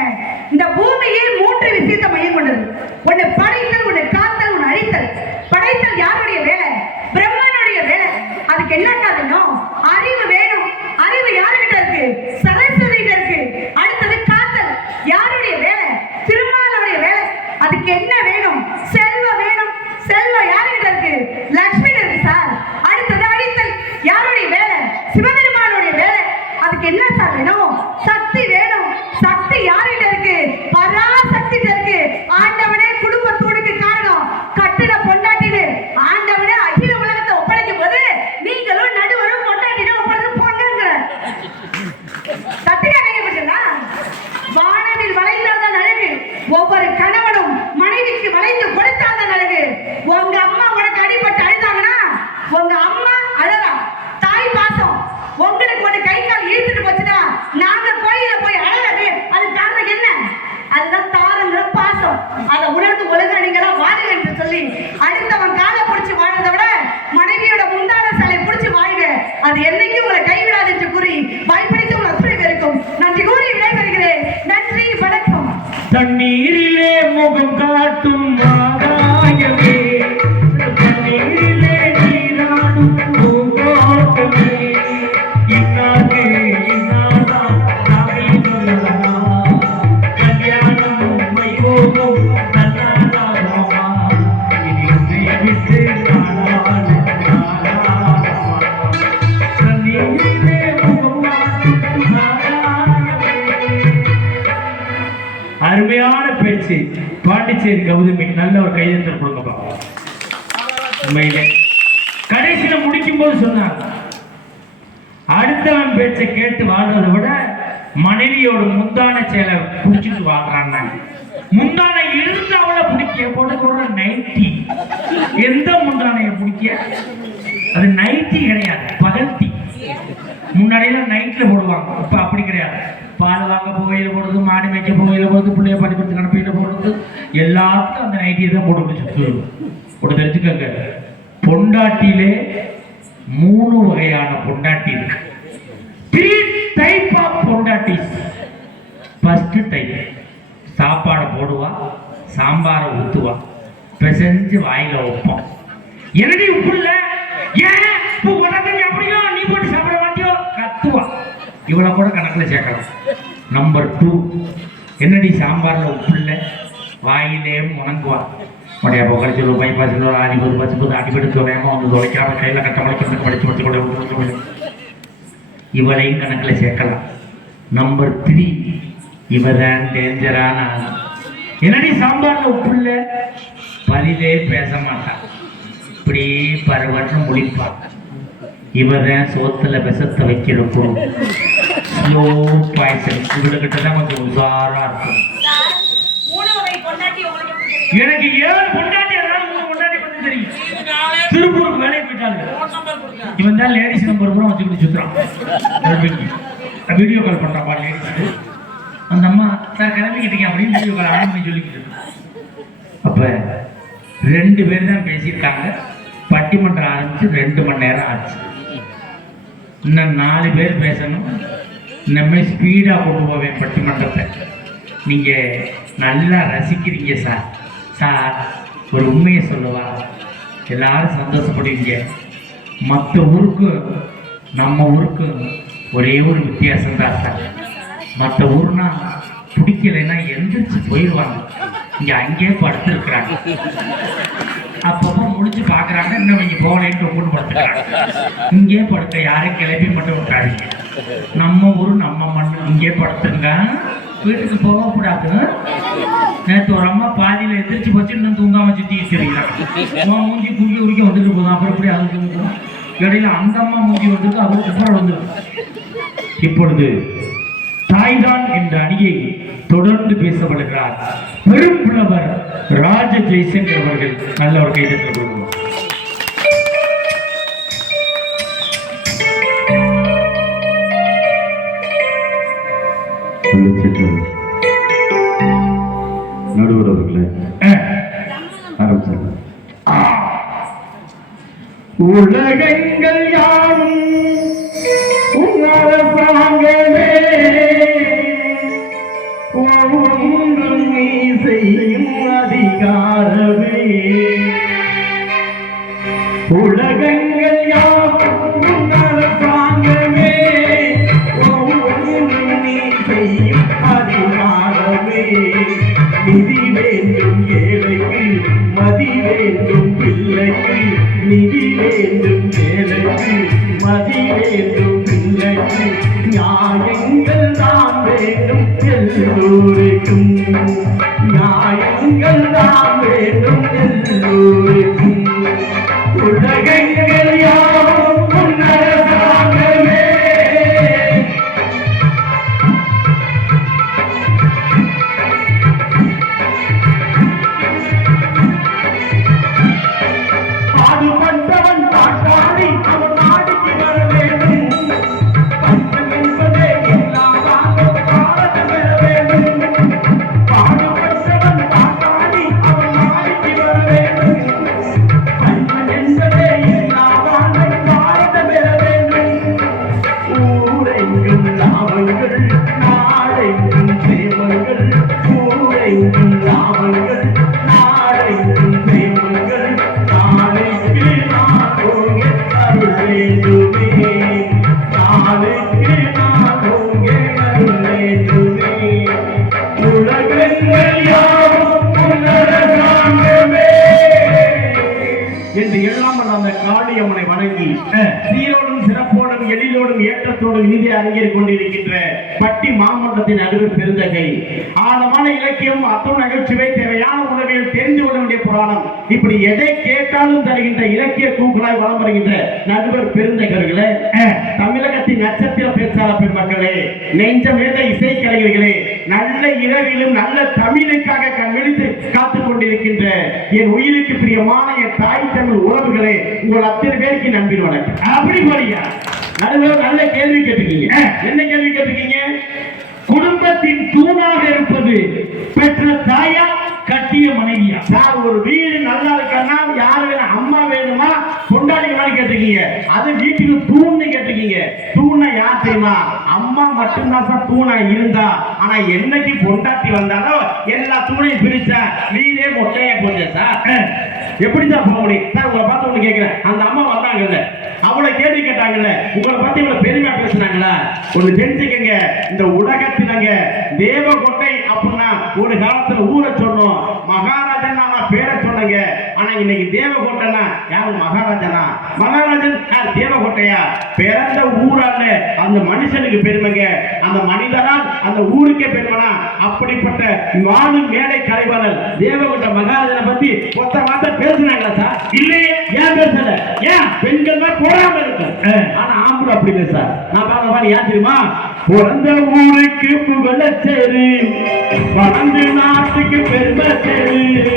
இந்த பூமியே 3 விஷயத்தை மையம் கொண்டது. ஒன்னு படைத்தல், ஒன்னு காத்தல், ஒன்னு அழித்தல். படைத்தல் யாருடைய வேலை? பிரம்மனுடைய வேலை. அதுக்கு என்னக்கா வேணும்? அறிவு வேணும். அறிவு யாருகிட்ட இருக்கு? சரஸ்வதி கிட்ட இருக்கு. அடுத்தது காத்தல் யாருடைய வேலை? திருமாலுடைய வேலை. அதுக்கு என்ன வேணும்? செல்வம் வேணும். செல்வம் யாருகிட்ட இருக்கு? லட்சுமி இருக்கு சார். அடுத்தது அழித்தல் யாருடைய வேலை? சிவபெருமானுடைய வேலை. அதுக்கு என்ன சார் வேணும்? சக்தி வேணும். சக்தி யாருகிட்ட இருக்கு? பராசக்தி இருக்கு. ஆண்டவனே குடும்பத்தோடுக்கு காரணம் கட்டிட பொண்டாட்டின்னு ஆண்டவனே அகில உலகத்தை ஒப்படைக்கும் போது நீங்களும் நடுவரும் பொண்டாட்டின ஒப்படைச்சு போங்க. சத்தியா கையப்பட்டா வானவில் வளைந்தால்தான் அழகு. ஒவ்வொரு கணவனும் மனைவிக்கு வளைந்து கொடுத்தால்தான் அழகு. உங்க அம்மா உனக்கு அடிபட்டு அழுதாங்கன்னா உங்க அம்மா அழலாம். தாய் பாசம் உங்களுக்கு ஒரு கை கால் இழுத்துட்டு போச்சுன்னா நாங்க கோயில போய் அழகாது. அது காரணம் என்ன? அதுதான் தாரங்கிற பாசம். அதை உணர்ந்து ஒழுங்க நீங்களா வாழுங்க என்று சொல்லி அடுத்தவன் காலை பிடிச்சி வாழ்றதை விட மனைவியோட முந்தான சாலை பிடிச்சி வாழ்க. அது என்னைக்கும் உங்களை கைவிடாது என்று கூறி வாய்ப்பிடித்து உங்கள் அத்துணை பேருக்கும் நன்றி கூறி விடைபெறுகிறேன். நன்றி, வணக்கம். தண்ணீரிலே முகம் காட்டும் ஆகாயமே, தண்ணீரிலே நீராடும் பூங்கோட்டமே, இன்னாது இன்னாதா நாவில் சொல்லலா, கல்யாணம் வைபோகம் தன்னாதாரமா, இனி உன்னை விட்டு நானால் தண்ணீரிலே முகம் காட்டும் ஆகாயமே. அருமையான பேச்சு. பாண்டிச்சேரி கௌதமி, நல்ல ஒரு கையெழுத்தல் கொடுங்கப்பா. உண்மையிலே கடைசியில முடிக்கும் போது சொன்னாங்க, அடுத்தவன் பேச்சை கேட்டு வாழ்றதை விட மனைவியோட முந்தான சேலை புடிச்சிட்டு வாழ்றான்னா, முந்தான இருந்து அவளை பிடிக்க போட நைட்டி. எந்த முந்தானைய பிடிக்க? அது நைட்டி கிடையாது, பகல்ட்டி. முன்னாடியெல்லாம் நைட்ல போடுவாங்க, இப்ப அப்படி கிடையாது. பால் வாங்க போகையில போடுறது, மாடி மேய்க்க போகையில போடுறது, பிள்ளைய பள்ளிக்கூடத்து கணப்பையில போடுறது, எல்லாத்துக்கும் அந்த நைட்டியை தான் போட்டு சுற்று. ஒன்று தெரிஞ்சுக்கங்க, பொண்டாட்டியிலே 3 வகையான பொண்டாட்டி இருக்கு. 3 type of பொண்டாட்டிஸ். ஃபர்ஸ்ட் டைப், சாப்பாடை போடுவா, சாம்பாரை ஊத்துவா, பிசைஞ்சு வாயில வைப்போம். என்னடி உப்பு இல்ல, ஏன் உடனே அப்படியோ நீ போட்டு சாப்பிட மாட்டியோ கத்துவா. இவளை கூட கணக்கில் சேர்க்கலாம். நம்பர் 2, என்னடி சாம்பாரில் உப்பு இல்லை, வாயிலே முணங்குவா. உடைய புகழ் சொல்லுவோம், பைப்பாஸ் சொல்லுவோம், ஆடிபோது பச்சும்போது அடிபடுத்து வேகமாக வந்து துளைக்காம கையில் கட்ட மலைக்கு படிச்சு வச்சு கூட. இவளையும் கணக்கில் சேர்க்கலாம். நம்பர் 3, இவதான் டேஞ்சரான ஆள். என்னடி சாம்பாரில் உப்பு இல்லை, பலிலே பேச மாட்டான், இப்படி பருவற்றம் முடிப்பா. இவதான் சோத்துல விஷத்தை வைக்கிறப்போ ஸ்லோ பாய்சன். இவர்கிட்ட தான் கொஞ்சம் உசாரா இருக்கும். எனக்கு 7 பொண்டாட்டி, அதனால 3 பொண்டாட்டி பத்தி தெரியும். திருப்பூருக்கு வேலையை போயிட்டாங்க. இவன் தான் லேடிஸ் நம்பர் கூட வச்சுக்கிட்டு சுத்துறான். Video call பண்றாப்பா ladies. அந்த அம்மா சார் கிளம்பிக்கிட்டீங்க அப்படின்னு வீடியோ கால் ஆன் பண்ணி சொல்லிக்கிட்டு. அப்ப 2 பேர் தான் பேசியிருக்காங்க. பட்டிமன்றம் ஆரம்பிச்சு 2 மணி நேரம் ஆச்சு. இன்னும் 4 பேர் பேசணும். இன்னமே ஸ்பீடாக கொண்டு போவேன் பட்டிமன்றத்தை. நீங்கள் நல்லா ரசிக்கிறீங்க சார். சார் ஒரு உண்மையை சொல்லவா, எல்லாரும் சந்தோஷப்படுவீங்க. மற்ற ஊருக்கும் நம்ம ஊருக்கும் ஒரே ஒரு வித்தியாசம் தான் சார். மற்ற ஊர்னா பிடிக்கலைன்னா எந்திரிச்சு போயிடுவாங்க, இங்கே அங்கேயே படுத்துருக்குறாங்க. அப்பப்போ முடிச்சு பார்க்குறாங்க, இன்னும் இங்கே போகலேன்னு ஒன்று படுத்துக்கிறாங்க. இங்கே படுக்க யாரையும் கிளப்பி மட்டும் விட்டாதீங்க. நம்ம ஊர் நம்ம மண், இங்கே படுத்துருங்க, வீட்டுக்கு போகக்கூடாது. நேற்று ஒரு அம்மா பாதியில் எதிர்த்து வச்சு இன்னும் தூங்காமல் சுற்றிட்டு இருக்கிறாங்க. மூஞ்சி குங்கி உரிக்க வந்துட்டு போதும், அப்புறம் எப்படி அது தூங்கும். இடையில அந்த அம்மா மூஞ்சி வந்துருக்கு, அவருக்கு அப்புறம் வந்துருக்கு. இப்பொழுது தாய்தான் என்ற அணியை தொடர்ந்து பேசப்படுகிறார் பெரும் புலவர் ராஜ ஜெய்சங்கர் அவர்கள். நல்ல ஒரு கைதட்டல் கொடுக்கணும். உலகங்கள் யாவும் உன் அரசாங்கமே, ஒவ்வொன்றும் நீ செய்யும் அதிகாரமே. உலகங்கள் யாவும் உன் அரசாங்கமே, ஒவ்வொன்றும் நீ செய்யும் அதிகாரமே. நிதி வேண்டும் ஏழைக்கு, மதி வேண்டும் பிள்ளைக்கு. நிதி வேண்டும் ஏழைக்கு, மதி வேண்டும் பிள்ளைக்கு. நியாயங்கள் தான் வேண்டும் எல்லோருக்கும், நியாயங்கள் தான் வேண்டும் எல்லோருக்கும். உலகங்கள் யாவும் உன் அரசாங்கமே. பாடுபட்டவன் பாட்டாளி, அவன் நாடுக்கு வர வேண்டும். பஞ்சம் என்பதே இல்லாமல் பாரத பெற வேண்டும். பாடுபட்டவன் பாட்டாளி, அவன் நாடுக்கு வர வேண்டும். பஞ்சம் என்பதே இல்லாமல் பாரத பெற வேண்டும். ஊரெங்கும் லாபங்கள், நாடெங்கும் சேமங்கள். ஊரெங்கும் லாபங்கள், நாடெங்கும் சேமங்கள். நாளைக்கு நான் போங்க அருள் வேண்டுமே, நாளைக்கு நான் போங்க அருள் வேண்டுமே. உலகங்கள் யாவும் உன் அரசாங்கமே என்று எல்லாம் அந்த காளியம்மனை வணங்கி சீரோடும் சிறப்போடும் எழிலோடும் ஏற்றத்தோடும் இனிதே அரங்கேறி கொண்டிருக்கின்ற பட்டி மாமன்றத்தின் நடுவு பெருந்தகை ஆழமான இலக்கியம் அத்துணை நகைச்சுவை தேவையான உணவில் தெரிந்து கொள்ள வேண்டிய புராணம் இப்படி எதை கேட்டாலும் தருகின்ற இலக்கிய கூகுளாய் வளம் வருகின்ற நடுவர் பெருந்தகர்களே, தமிழகத்தின் நட்சத்திர பேச்சாளர் பெருமக்களே, நெஞ்சமேத இசைக்கலைஞர்களே, நல்ல இரவிலும் நல்ல தமிழுக்காக கண்விழித்து காத்துக் கொண்டிருக்கின்ற என் உயிருக்கு பிரியமான என் தாய் தமிழ் உறவுகளே, உங்கள் அத்தனை பேருக்கு நன்றி வணக்கம். அப்படி போறியா நடுவர் நல்ல கேள்வி கேட்டிருக்கீங்க. என்ன கேள்வி கேட்டிருக்கீங்க? குடும்பத்தின் தூணாக இருப்பது பெற்ற தாயா கட்டிய மனைவியா? சார், ஒரு வீடு நல்லா இருக்கா யாரு வேணும்? அம்மா வேணுமா கொண்டாடி கேட்டிருக்கீங்க. அது வீட்டுக்கு தூண்னு கேட்டிருக்கீங்க. தூணை யார் தெரியுமா? அம்மா மட்டும்தான் சார் தூணா இருந்தா. ஆனா என்னைக்கு பொண்டாட்டி வந்தாலும் எல்லா தூணையும் பிரிச்சா வீடே மொட்டையா போச்சு சார். எப்படி சார் போக முடியும்? சார், உங்களை பார்த்து ஒண்ணு கேட்கிறேன். அந்த அம்மா வந்தாங்கல்ல, அவளை கேள்வி கேட்டாங்கல்ல, உங்களை பத்தி இவ்வளவு பெருமையா பேசினாங்களா? ஒண்ணு தெரிஞ்சுக்கங்க, இந்த உலகத்திலங்க தேவகோட்டை அப்படின்னா ஒரு காலத்துல ஊரை சொன்னோம், மகாராஜன் பேரை சொன்னங்க. ஆனா இன்னைக்கு தேவகோட்டைனா யாரு? மகாராஜனா? மகாராஜன் யார்? தேவகோட்டையா? பிறந்த ஊரால அந்த மனுஷனுக்கு பெருமைங்க, அந்த மனிதனால் அந்த ஊருக்கே பெருமைனா அப்படிப்பட்ட வாழும் மேடை கலைவாளர் தேவகோட்டை மகாராஜனை பத்தி மொத்த வார்த்தை பேசுனாங்களா சார்? இல்லையே. ஏன் பேசல? ஏன்? பெண்கள் தான் போடாம இருக்கும். ஆனா ஆம்பளை அப்படி இல்லை சார். நான் பார்க்க மாதிரி ஏன் தெரியுமா? பிறந்த ஊருக்கு புகழ சேரு, வளர்ந்து நாட்டுக்கு பெருமை சேரு.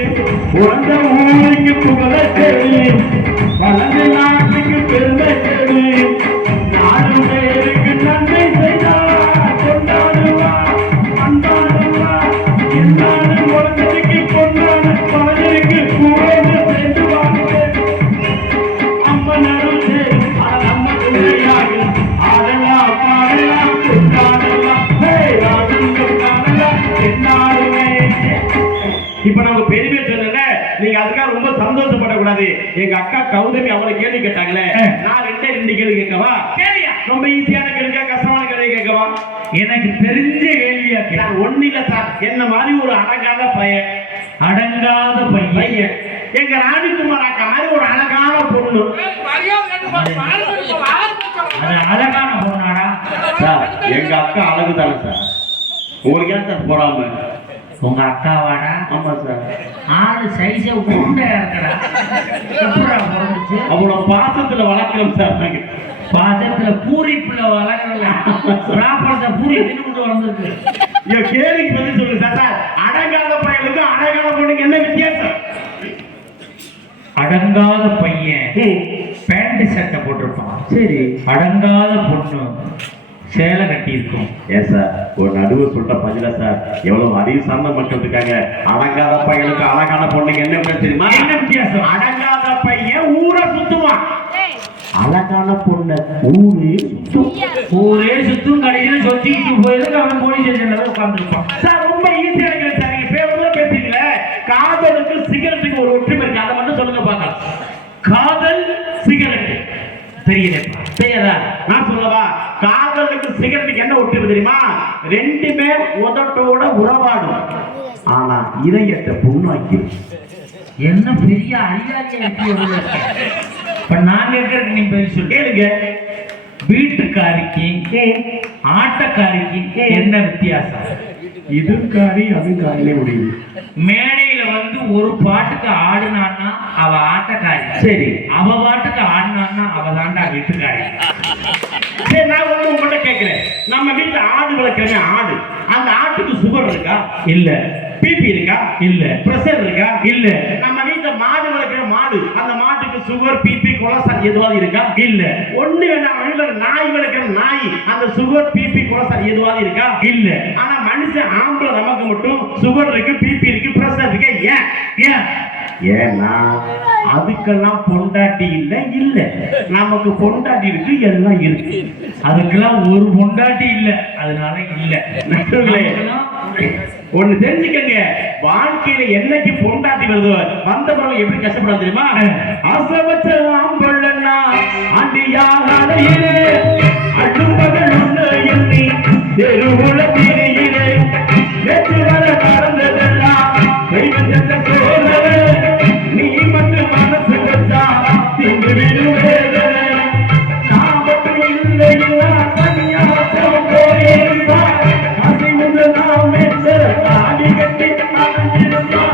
பிறந்த ஊருக்கு புகழ சேரு, வளர்ந்து நாட்டுக்கு பெருமை சேரு. நாலு பேருக்கு நன்மை செய்தார் கொண்டாடுவா, கொண்டாடுவா. எல்லாரும் உலகத்துக்கு கொண்டாட பலருக்கு கூட சேர்ந்துவாங்க. அம்மனரும் சேரு, ஆனால் அம்மன் துணையாகும். ஆடலாம் பாடலாம் கொண்டாடலாம், என்னாலுமே. இப்ப நம்ம பெருமை சொன்ன நீங்க அதுக்காக ரொம்ப சந்தோஷப்படக்கூடாது. எங்க அக்கா கௌதமி அவளை கேள்வி கேட்டாங்களே, நான் ரெண்டு கேள்வி கேட்கவா? கேள்வியா? ரொம்ப ஈஸியான கேள்வியா கஷ்டமான கேள்வி கேட்கவா? எனக்கு தெரிஞ்ச கேள்வியா? ஒண்ணு இல்ல சார், என்ன மாதிரி ஒரு அடங்காத பையன், அடங்காத பையன் எங்க ராணிக்குமார் அக்கா மாதிரி ஒரு அழகான பொண்ணு. அது அழகான பொண்ணாடா சார்? எங்க அக்கா அழகு தானே சார், உங்களுக்கு ஏன் சார் போடாம? உங்க அக்காவாடா? ஆமா சார். ஆளு சைஸ உண்டா இருக்கடா. அவளோட பாசத்துல வளர்க்கிறோம் சார். நாங்க பாசத்துல பூரிப்புல வளர்க்கல, சாப்பாடு பூரி தின்னு வளர்ந்துருக்கு. கேள்விக்கு பதில் சொல்லுங்க சார். அடங்காத பையனுக்கும் அடங்காத பொண்ணுக்கு என்ன வித்தியாசம்? அடங்காத பையன் பேண்ட் சட்டை போட்டிருப்பான், சரி. அடங்காத பொண்ணு சேலை கட்டி இருக்கும். ஏன் சார், ஒரு நடுவு சொல்ற பதில சார், எவ்வளவு அறிவு சார்ந்த மக்கள் இருக்காங்க. அடங்காத பையனுக்கு அழகான பொண்ணுக்கு என்ன தெரியுமா? என்ன வித்தியாசம்? அடங்காத பையன் ஊரை சுத்துவான், அழகான பொண்ணு ஊரே சுத்தும் கடைசியில் சொத்திட்டு போயிருக்கு அவன் போலீஸ் ஸ்டேஷன்ல உட்காந்துருப்பான். சார் ரொம்ப ஈஸியா இருக்கு சார். நீங்க பேருல பேசுறீங்களே, காதலுக்கு சிகரெட்டுக்கு ஒரு ஒற்றுமை இருக்கு, அதை மட்டும் சொல்லுங்க பார்க்கலாம். காதல் சிகரெட் தெரியல தெரியாதா? நான் சொல்லவா? காதலுக்கு சிகரெட்டுக்கு என்ன ஒற்றுமை தெரியுமா? ரெண்டுமே உதட்டோட உறவாடும், ஆனா இதயத்தை புண்ணாக்கி. என்ன பெரிய அறியாச்சியா இப்ப நான் கேட்கறதுக்கு நீ பேர் சொல்லு. கேளுங்க. வீட்டுக்காரிக்கு ஆட்டக்காரிக்கு என்ன வித்தியாசம்? இதுக்காரி அதுக்காரிலே முடியுது. மேடையில வந்து ஒரு பாட்டுக்கு ஆடுனான்னா அவ ஆட்டக்காரி, சரி. அவ பாட்டுக்கு ஆடினான்னா அவ தாண்டா வீட்டுக்காரி. சரி, நான் ஒண்ணு உங்கள்கிட்ட கேட்கிறேன். நம்ம வீட்டுல ஆடு வளர்க்கிறமே, ஆடு, அந்த ஆட்டுக்கு சுகர் இருக்கா? இல்ல. பிபி இருக்கா? இல்ல. பிரஷர் இருக்கா? இல்ல. நம்ம வீட்டுல மாடு வளர்க்கிற மாடு, அந்த மாட்டுக்கு சுகர், பிபி, கொலஸ்ட்ரால் எதுவாது இருக்கா? இல்ல. ஒண்ணு வேணா. நாய் வளர்க்கிற நாய், அந்த சுகர், பிபி, கொலஸ்ட்ரால் எதுவாது இருக்கா? இல்ல. ஆனா மனுஷன் ஆம்பளை நமக்கு மட்டும் சுகர் இருக்கு, பிபி இருக்கு, பிரஷர் இருக்கு. ஏன்? ஏன்? ஏன்னா அதுக்கெல்லாம் பொண்டாட்டி இல்ல. நமக்கு பொண்டாட்டி இருக்கு, எல்லாம் இருக்கு. அதுக்கெல்லாம் ஒரு பொண்டாட்டி இல்ல, அதனால இல்ல. ஒண்ணு தெரிஞ்சுக்கங்க, வாழ்க்கையில என்னைக்கு பொண்டாட்டி வருதோ வந்த பிறகு எப்படி கஷ்டப்படாது தெரியுமா? அசவச்சலாம் பொள்ளன்னா அண்டியாலையிலே அடுமகள் ஒண்ணு எண்ணி தெருவுல திரியிலே நேற்று வர நடந்ததெல்லாம் சோழவே நீ மட்டும் மனசு வச்சா திங்கு விடுவே நான் மட்டும் இல்லை சன்னியாசம் போயிருப்பா அசிமுக நாம் ஆடி கட்டி அடைஞ்சிருப்பா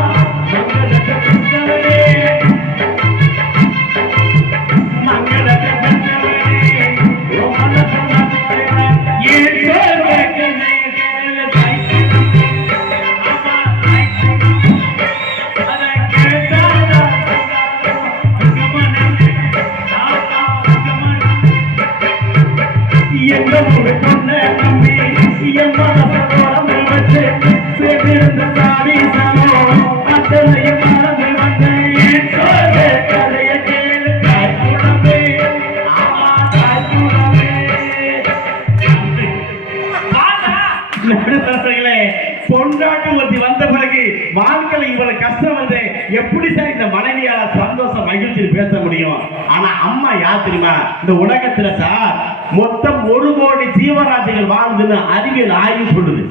பொண்டாட்டி ஒருத்தி வந்த பிறகு வாழ்க்கையில இவ்வளவு கஷ்டம் வந்து எப்படி சார் இந்த மனைவியால சந்தோஷம் மகிழ்ச்சி பேச முடியும்? ஆனா அம்மா யார் தெரியுமா? இந்த உலகத்துல சார் மொத்தம் 1 கோடி ஜீவராசிகள் வாழ்ந்துன்னு அறிவியல் ஆய்வு சொல்லுது.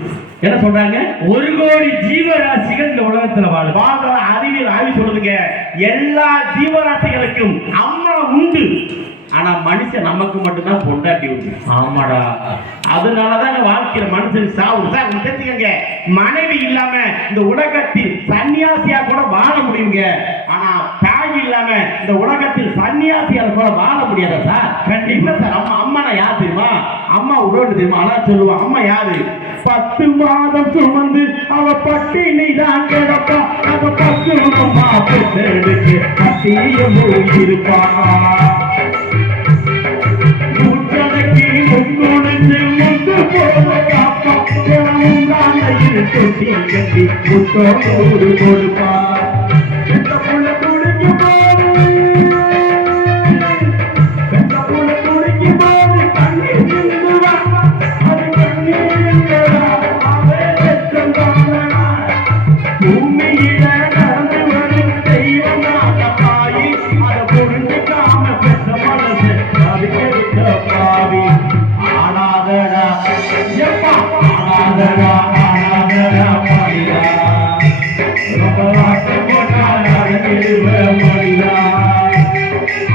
என்ன சொல்றாங்க? 1 கோடி ஜீவராசிகள் இந்த உலகத்துல வாழ்ற அறிவியல் ஆய்வு சொல்லுதுங்க. எல்லா ஜீவராசிகளுக்கும் அம்மா உண்டு, ஆனா மனுஷன் நமக்கு மட்டும்தான் பொண்டாட்டி உண்டு. ஆமாடா. அதனாலதான் வாழ்க்கையில மனுஷனுக்கு சாவு. சார் தெரிஞ்சுக்கங்க, மனைவி இல்லாம இந்த உலகத்தில் சன்னியாசியா கூட வாழ முடியுங்க. ஆனா தாய் இல்லாம இந்த உலகத்தில் சன்னியாசியால கூட வாழ முடியாதா சார்? கண்டிப்பா சார். அம்மா யார் தெரியுமா? அம்மா உடனே தெரியுமா? அதான் சொல்லுவான். அம்மா யாரு? 10 மாதம் சுமந்து அவ பட்டினி தான் கிடப்பா, அவ 10 மாதத்துக்கு பட்டினியும் இருப்பா. முற்றடக்கி முன்னுணர்ந்து முந்து போல காப்பா, தொட்டி கட்டி முத்தோடு கொடுப்பா. பெத்த புள்ள துடிக்கு போது, பெத்த புள்ள துடிக்கு போது கண்ணீர் சிந்துவா, அது கண்ணீர் இல்லடா, அவே வெச்சம் தானடா. பூமியில நடந்து வரும் தெய்வமாக பாயி, அதை புரிஞ்சுக்காம பெற்ற மனசு அதுக்கெடுத்த பாவி. ஆனாதடா எப்பா, ஆனாதடா, ஆனாதடா மடியா, ரொம்ப வார்த்தை போட்டால் அடங்கிடுவ மடியா.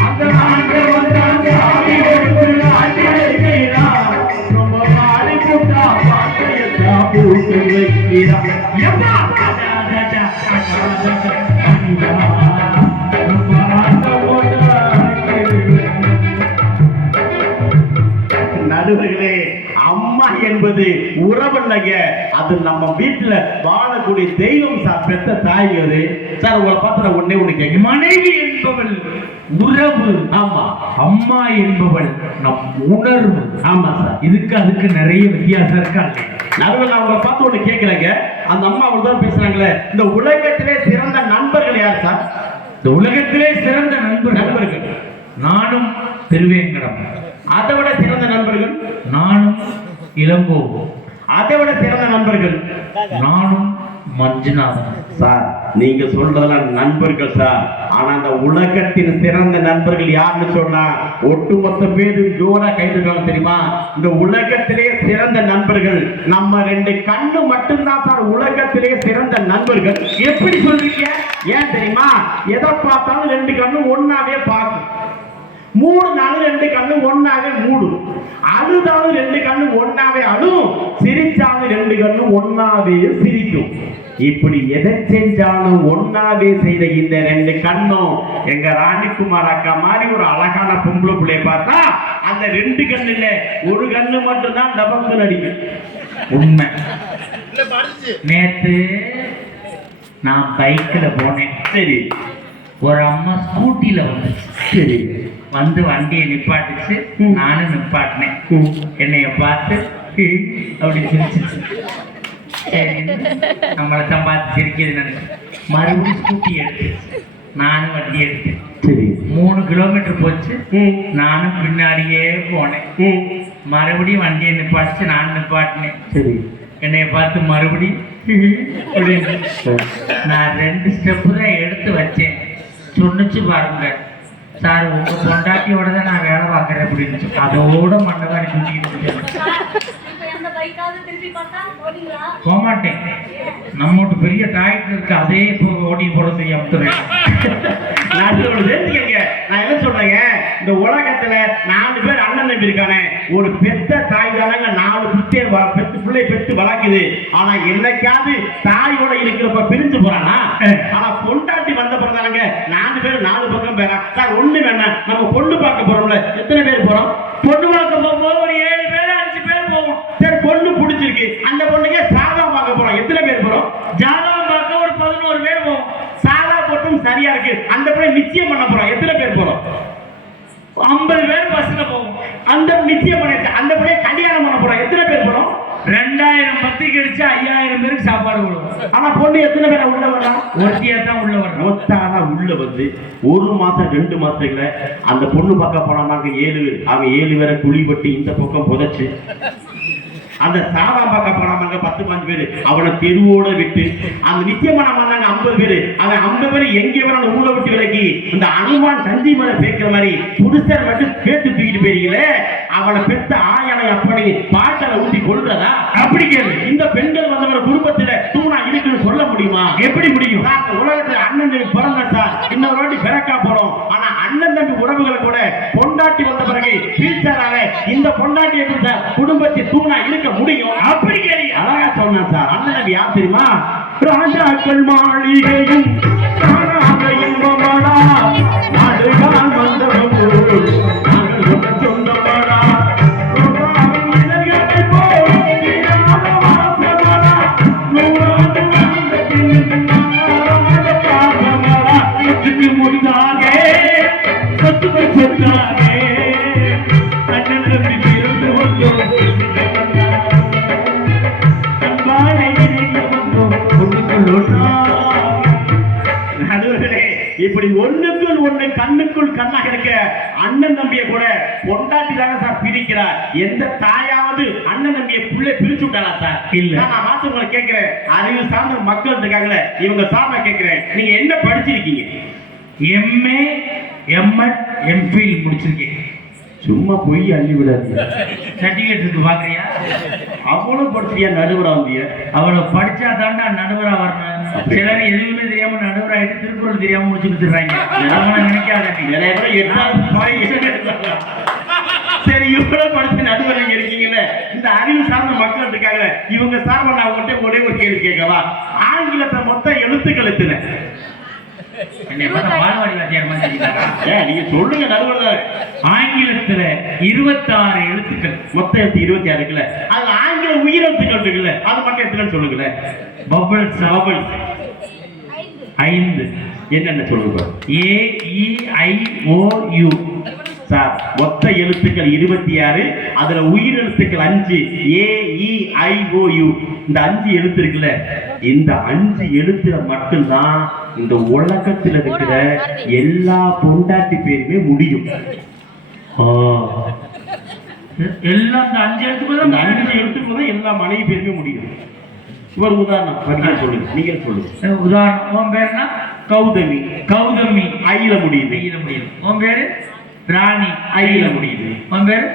அந்த ஆண்டவன் தான் சாமி கொடுத்து ஆட்டி வைக்கிறான், ரொம்ப மாறி போட்டா பாட்டையத்தா பூட்டி வைக்கிறான். எப்பா நடுவர்களே, அம்மா என்பது உறவல்லைங்க, அது நம்ம வீட்டுல வாழக்கூடிய தெய்வம் சார். பெத்த தாய்கிறது சார். உங்களை பார்த்து ஒண்ணே ஒண்ணு கேட்க, மனைவி என்பவள் உறவு. ஆமா. அம்மா என்பவள் நம் உணர்வு. ஆமா சார். அதுக்கு நிறைய வித்தியாசம் இருக்கா? நடுவில் நான் உங்களை பார்த்து ஒண்ணு கேட்கிறேங்க. அந்த அம்மா அவ்வளவுதான் பேசுறாங்களே, இந்த உலகத்திலே சிறந்த நண்பர்கள் யார் சார்? இந்த உலகத்திலே சிறந்த நண்பர்கள் நண்பர்கள் நானும் பெறுவேன். இளங்கோ. அதை விட சிறந்த நண்பர்கள் நானும் மஞ்சுநாதன். சார் நீங்க சொல்றதெல்லாம் நண்பர்கள் சார். ஆனா அந்த உலகத்தின் சிறந்த நண்பர்கள் யாருன்னு சொன்னா ஒட்டுமொத்த பேரும் ஜோரா கைதுட்டாங்க தெரியுமா? இந்த உலகத்திலே சிறந்த நண்பர்கள் நம்ம 2 கண்ணு மட்டும்தான் சார் உலகத்திலே சிறந்த நண்பர்கள். எப்படி சொல்றீங்க? ஏன் தெரியுமா? எதை பார்த்தாலும் 2 கண்ணு ஒன்னாவே பார்க்கும். 3 நாள் 2 கண்ணு ஒன்னாவே மூடும். அழுதாலும் 2 கண்ணு ஒன்னாவே அழும். சிரிச்சாலும் 2 கண்ணு ஒன்னாவே சிரிக்கும். இப்படி எதை செஞ்சாலும் ஒன்னாவே செய்த இந்த 2 கண்ணும் எங்க ராணிக்குமார் அக்கா மாதிரி ஒரு அழகான பொம்பளை பிள்ளைய பார்த்தா அந்த 2 கண்ணுல ஒரு கண்ணு மட்டும்தான் டபக்கு நடிக்கும். உண்மை. நேத்து நான் பைக்ல போனேன். சரி. ஒரு அம்மா ஸ்கூட்டில வந்துச்சு. சரி. வந்து வண்டியை நிப்பாட்டுச்சு. நானும் நிப்பாட்டினேன். என்னைய பார்த்து அப்படி சிரிச்சிச்சு. நம்மளை சம்பாதிச்சு சிரிக்கிறது நினைச்சு மறுபடியும் ஸ்கூட்டி எடுத்து நானும் வண்டி எடுத்தேன். சரி. 3 கிலோமீட்டர் போச்சு. நானும் பின்னாடியே போனேன். மறுபடியும் வண்டியை நிப்பாட்டுச்சு. நானும் நிப்பாட்டினேன். சரி. என்னைய பார்த்து மறுபடியும் நான் 2 ஸ்டெப்பு தான் எடுத்து வச்சேன். சொன்னிச்சு பாருங்க, சார் உங்க பொண்டாட்டியோட தான் நான் வேலை பார்க்குறேன் அப்படின்னு. அதோட மண்டவாரி சுற்றிக்கிட்டு போமாட்டேன். நம்ம வீட்டு பெரிய டாய்லெட் இருக்கு, அதே ஓடி போட தெரியாம. நான் என்ன சொல்றேங்க, இந்த உலகத்துல 4 பேர் அண்ணன் தம்பி இருக்கானே, ஒரு பெத்த தாய் தானங்க 4 பெத்து பிள்ளை பெற்று வளர்க்குது. ஆனா என்னைக்காவது தாயோட இருக்கிறப்ப பிரிஞ்சு போறானா? ஆனா பொண்டாட்டி வந்த பிறந்தாங்க 4 பேர் 4 பக்கம் பேரா. சார் ஒண்ணு வேணாம், நம்ம பொண்ணு பார்க்க போறோம்ல, எத்தனை பேர் போறோம்? பொண்ணு பார்க்க போகும்போது ஒரு 7 பேர் 5 பேர் போவோம். சரி, பொண்ணு பிடிச்சிருக்கு, அந்த பொண்ணுக்கு சாதம் பார்க்க போறோம், எத்தனை பேர் போறோம்? ஜாதகம் பார்க்க ஒரு 11 பேர் போவோம். சாதா போட்டும் சரியா இருக்கு, அந்த பொண்ணை நிச்சயம் பண்ண போறோம், எத்தனை பேர் போறோம்? 50 பேர் பஸ்ல போவோம். அந்த நிச்சயம் பண்ணிட்டு அந்த பொண்ணை கல்யாணம் பண்ண போறோம், எத்தனை பேர் போறோம்? 2000 பத்திரிக்கை அடிச்சு 5000 பேருக்கு சாப்பாடு கொடுக்கும். ஆனா பொண்ணு எத்தனை பேரை உள்ள வரலாம்? ஒருத்தியா தான் உள்ள வரணும். ஒத்தானா உள்ள வந்து 1 மாசம் 2 மாசத்துல அந்த பொண்ணு பார்க்க போனாங்க 7 பேர். அவன் 7 பேரை குழிப்பட்டு இந்த பக்கம் புதைச்சு, அந்த சாதா பார்க்க போனாங்க 10-15 பேர் அவனை தெருவோட விட்டு, அந்த நிச்சயமா நம்ம 50 பேர். அவன் 50 பேர் எங்கே வேற அந்த ஊரை விட்டு விலக்கி இந்த அனுமான் சந்தி மேல பேக்கிற மாதிரி புதுசர் மட்டும் பேத்து தூக்கிட்டு போயிருக்கீங்களே, அவனை பெத்த ஆயனை அப்படி பாட்டால ஊட்டி கொள்றதா? அப்படி கேள்வி. இந்த பெண்கள் வந்தவர குடும்பத்துல தூணா இருக்குன்னு சொல்ல முடியுமா? எப்படி முடியும்? உலகத்துல அண்ணன் தம்பி பிறந்த சார், இன்னொரு வாட்டி பிறக்கா போறோம். ஆனா அண்ணன் தம்பி உறவுகளை கூட பொண்டாட்டி வந்த பிறகு பிரிச்சாராக இந்த பொண்டாட்டி எப்படி சார் குடும்பத்தில் தூணா இருக்க முடியும்? அப்படி கேள்வி அழகா சொன்னா சார். அண்ணன் தம்பி யார் தெரியுமா? ராஜாக்கள் மாளிகையும் இன்பமாடா, நாடுகான் வந்தவன் சொந்தமாடா, இப்படி ஒண்ணுக்குள் ஒண்ணு கண்ணுக்குள் கண்ணாக இருக்க அண்ணன் தம்பியை கூட பொண்டாட்டி தானே சார் பிரிக்கிறார். எந்த தாயாவது அண்ணன் தம்பியை புள்ளை பிரிச்சு விட்டாளா சார்? இல்ல. நான் மாசம் உங்களை கேட்கிறேன், அறிவு சார்ந்த மக்கள் இருக்காங்களே, இவங்க சார்ந்த கேட்கிறேன், நீங்க என்ன படிச்சிருக்கீங்க? MA MEd MPhil முடிச்சிருக்கேன். சும்மா போய் அள்ளி விடாது. சர்டிபிகேட் இருக்கு பாக்குறியா? அவ்வளவு படிச்சியா நடுவரா வந்திய? அவ்வளவு படிச்சா தாண்டா நடுவரா வரணும். சிலர் எதுவுமே தெரியாம நடுவராயிட்டு திருக்குறள் தெரியாம முடிச்சு கொடுத்துறாங்க. நினைக்காத. சரி, இவ்வளவு படிச்சு நடுவர் நீங்க இருக்கீங்கல்ல, இந்த அறிவு சார்ந்த மக்கள் இருக்காங்க, இவங்க சார்பா நான் உங்கள்கிட்ட ஒரே ஒரு கேள்வி கேட்கவா? ஆங்கிலத்தை மொத்தம் எழுத்துக்கள் எத்தனை? நீங்க சொல்லுங்க நடுவர். ஆங்கிலத்துல 26 எழுத்துக்கள், மொத்தம் எழுத்து 26 இருக்குல்ல, அது ஆங்கில உயிரெழுத்துக்கள் இருக்குல்ல, அது மட்டும் எத்தனைன்னு சொல்லுங்களேன். பபிள்ஸ் 5. என்னென்ன சொல்லுங்க? AEIOU sir. மொத்த எழுத்துக்கள் 26, அதுல உயிரெழுத்துக்கள் 5. AEIOU. இந்த 5 எழுத்து இருக்குல்ல, இந்த 5 எழுத்துல மட்டும்தான் இந்த உலகத்துல இருக்கிற எல்லா பொண்டாட்டி பேருமே முடியும். எல்லாம் இந்த 5 எழுத்துக்குள்ள இந்த 5 எழுத்துக்குள்ள தான் எல்லா மனைவி பேருமே முடியும். ஒரு உதாரணம் படிக்க சொல்லுங்க, நீங்க சொல்லுங்க. உதாரணம், உன் பேருனா கௌதமி. கௌதமி, ஐயில முடியுது. ஐயில முடியுது. உன் பேரு ராணி, ஐயில முடியுது. உன் பேரு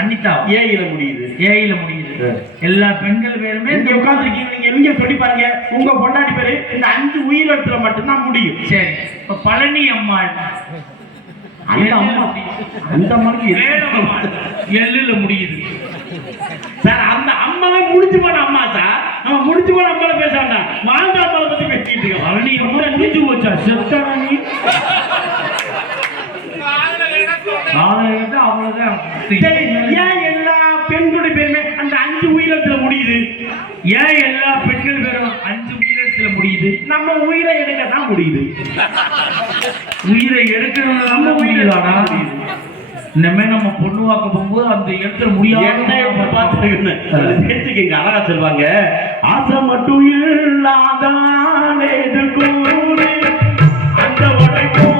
அனிதா, ஏயில முடியுது. ஏயில முடியுது. எல்லா பெண்கள் பேருமே இங்க உட்கார்ந்துருக்கீங்க, நீங்க நீங்க சொல்லி பாருங்க, உங்க பொண்டாட்டி பேரு இந்த 5 உயிரெழுத்துல மட்டும்தான் முடியும். சரி. இப்ப பழனி அம்மாள், அந்த அம்மா அந்த அம்மாக்கு எள்ளுல முடியுது. சார் அந்த அம்மாவே முடிச்சு போன அம்மா சார். நம்ம முடிச்சு போன அம்மாவை பேச வேண்டாம், வாழ்ந்த அம்மாவை பத்தி பேசிட்டு இருக்கோம். பழனி அம்மா முடிஞ்சு போச்சா? செத்தானா நீ? அவ்வளவுதான். சரி, ஏன் எல்லா பெண்களுடைய பேருமே அந்த 5 உயிரெழுத்துல முடியுது? ஏன் எல்லா பெண்கள் பேரும் 5 உயிரெழுத்துல முடியுது? நம்ம உயிரை எடுக்க தான் முடியுது. உயிரை எடுக்கிறது நம்ம உயிரானா? இனிமே நம்ம பொண்ணு வாக்க போகும்போது அந்த இடத்துல முடியாத பார்த்துக்கங்க. அழகா சொல்லுவாங்க, ஆசை மட்டும் இல்லாதானே கூறு அந்த உடைக்கும்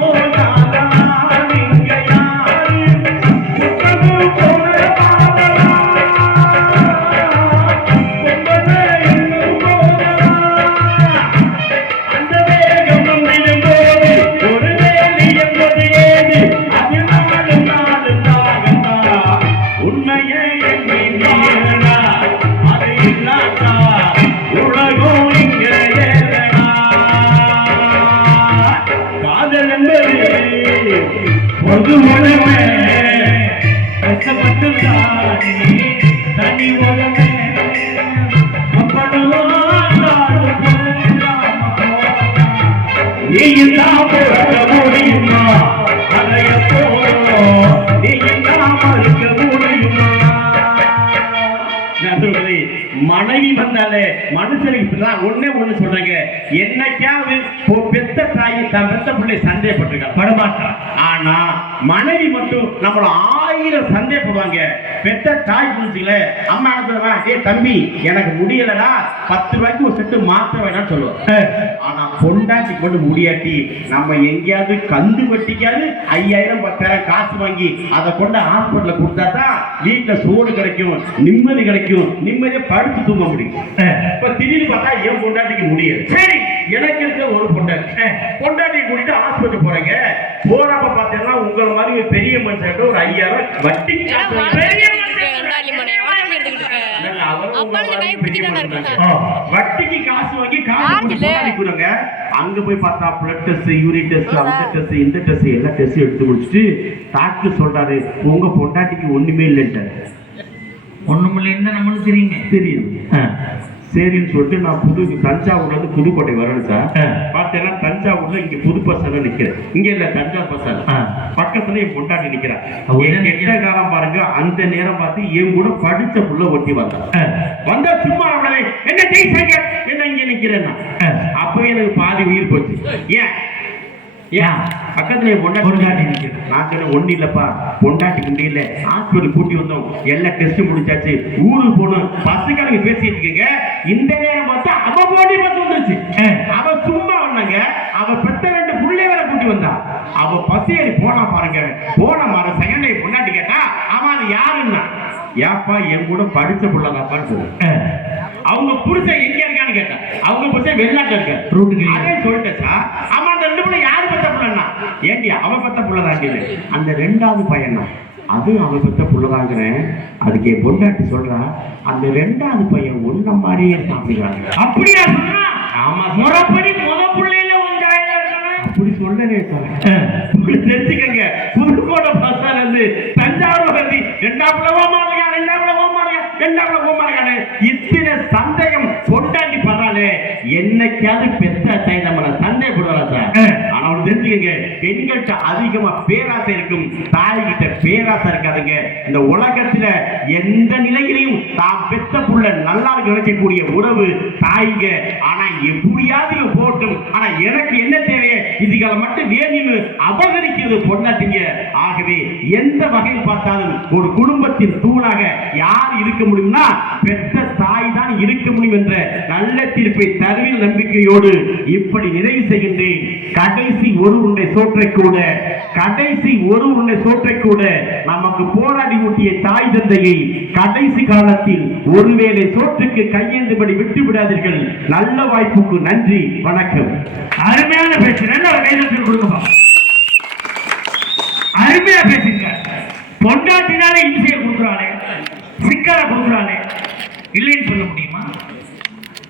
மனைவி வந்தாலே மனுஷனுக்கு ஒன்னே ஒண்ணு சொல்றாங்க, என்னைக்காவது பெத்த தாய் தான் பெத்த பிள்ளை சந்தேகப்பட்டிருக்கா? படமாட்டான். ஆனா மனைவி மட்டும் நம்மள 1000 சந்தேகப்படுவாங்க. பெத்த தாய் புரிஞ்சுக்கல, அம்மா என்ன, ஏ தம்பி எனக்கு முடியலடா 10 ரூபாய்க்கு ஒரு செட்டு மாத்த வேணாம்னு சொல்லுவாங்க. ஆனா பொண்டாட்டி கொண்டு முடியாட்டி நம்ம எங்கேயாவது கந்து வட்டிக்காது 5000 10,000 காசு வாங்கி அதை கொண்டு ஹாஸ்பிட்டல கொடுத்தா தான் வீட்டுல சோறு கிடைக்கும், நிம்மதி கிடைக்கும், நிம்மதியை படுத்து தூங்க முடியும். இப்ப திடீர்னு பார்த்தா என் பொண்டாட்டிக்கு முடியாது. சரி, எனக்கு இருக்க ஒரு பொண்டாட்டியை கூட்டிட்டு ஹாஸ்பிட்டல் போறீங்க. போறப்ப பாத்தீங்கன்னா உங்களை மாதிரி பெரிய மனுஷன் ஒரு 5000 வட்டி வட்டிக்கு காசு வாங்கி காசு கொடுங்க. அங்க போய் பார்த்தா பிளட் டெஸ்ட், யூரின் டெஸ்ட், அந்த டெஸ்ட், இந்த டெஸ்ட் எல்லா டெஸ்ட் எடுத்து முடிச்சுட்டு டாக்டர் சொல்றாரு, உங்க பொண்டாட்டிக்கு ஒண்ணுமே இல்லைன்ட்டாரு. ஒண்ணுமில்லைன்னு நம்மளுக்கு தெரியும். சரின்னு சொல்லிட்டு நான் தஞ்சாவூர்ல இருந்து புதுக்கோட்டை வரேன் சார். பார்த்தேன்னா தஞ்சாவூர்ல இங்க புது பஸ்ல நிக்கிறேன். இங்க இல்ல தஞ்சாவூர் பஸ்ல பக்கத்துல என் பொண்டாட்டி நிக்கிறேன். கெட்ட காலம் பாருங்க, அந்த நேரம் பார்த்து என் கூட படிச்ச புள்ள ஒட்டி வந்தா சும்மா அவளை என்ன ஜெயிச்சாங்க என்ன இங்க நிக்கிறேன்னா அப்பவே எனக்கு பாதி உயிர் போச்சு. ஏன் பக்கத்துல பொண்டாட்டி நிக்கிறது. நான் சொன்ன ஒண்ணு இல்லப்பா, பொண்டாட்டி முடியல, ஹாஸ்பிட்டல் கூட்டி வந்தோம், எல்லா டெஸ்ட் முடிச்சாச்சு, ஊருக்கு போகணும், பஸ்ஸுக்காரங்க பேசிட்டு இருக்கீங்க. இந்த நேரம் பார்த்தா அவ போட்டி பஸ் வந்துருச்சு. அவ சும்மா வந்தாங்க, அவ பெத்த 2 புள்ளை வேற கூட்டி வந்தா. அவ பஸ் ஏறி போனா பாருங்க, போன மாதிரி செகண்ட் பொண்டாட்டி கேட்டா அவன் அது யாருன்னா, ஏப்பா என் கூட படிச்ச புள்ளதாப்பான்னு சொல்லுங்க. அவங்க புருஷன் எங்க இருக்கான்னு கேட்டேன். அவங்க புருஷன் வெளிநாட்டுல இருக்க. அதே சொல்லிட்டேன் சார். ஆமா, அந்த 2 புள்ள யாரு பெத்த புள்ளன்னா, ஏண்டி அவ பெத்த புள்ளதாங்க. அந்த 2வது பையன் தான், அது அவ பெத்த புள்ளதாங்கிறேன். அதுக்கு என் பொண்டாட்டி சொல்றா, அந்த 2வது பையன் ஒன்ன மாதிரியே சாப்பிடுறாங்க. அப்படியா சொன்னா? ஆமா, முறைப்படி முத புள்ளையில அப்படி சொல்லவே தெரிஞ்சுக்கங்க. புதுக்கோட்டை பஸ்ல இருந்து தஞ்சாவூர் வருது, 2வது ஓமாரியா, 2வது ஓமாரியா, 2வது ஓமாரியான்னு இத்தனை சந்தேகம் பொண்டாட்டி பண்றாளே. என்னைக்காவது பெத்த தாய் நம்மள சந்தேகப்படுவாரா சார்? ஆனா அவனு தெரிஞ்சுக்கங்க, பெண்கள்கிட்ட அதிகமா பேராசை இருக்கும், தாய்கிட்ட பேராசை இருக்காதுங்க. இந்த உலகத்துல எந்த நிலையிலையும் தான் பெத்த புள்ள நல்லா நினைக்கக்கூடிய உறவு தாய்ங்க. ஆனா எப்படியாவது போட்டும், ஆனா எனக்கு என்ன தேவையே இதுகளை மட்டும் வேணும்னு அபகரிக்கிறது பொண்டாட்டிங்க. ஆகவே எந்த வகையில் பார்த்தாலும் ஒரு குடும்பத்தின் தூணாக யார் இருக்க முடியும்னா பெத்த தாய் தான் இருக்க முடியும் என்ற நல்ல தீர்ப்பை தருவில் நம்பிக்கையோடு இப்படி நிறைவு செய்கின்றேன். கடைசி ஒரு உருண்டை சோற்றை கூட நமக்கு போராடி ஊட்டிய தாய் தந்தையை கடைசி காலத்தில் ஒருவேளை சோற்றுக்கு கையேந்துபடி விட்டு விடாதீர்கள். நல்ல வாய்ப்புக்கு நன்றி, வணக்கம். அருமையான பேச்சு, நல்ல ஒரு கைதட்டல் கொடுங்கப்பா. அருமையா பேசுங்க. பொண்டாட்டினாலே இம்சையை கொடுக்குறாளே, சிக்கலை கொடுக்குறாளே, இல்லைன்னு சொல்ல முடியுமா?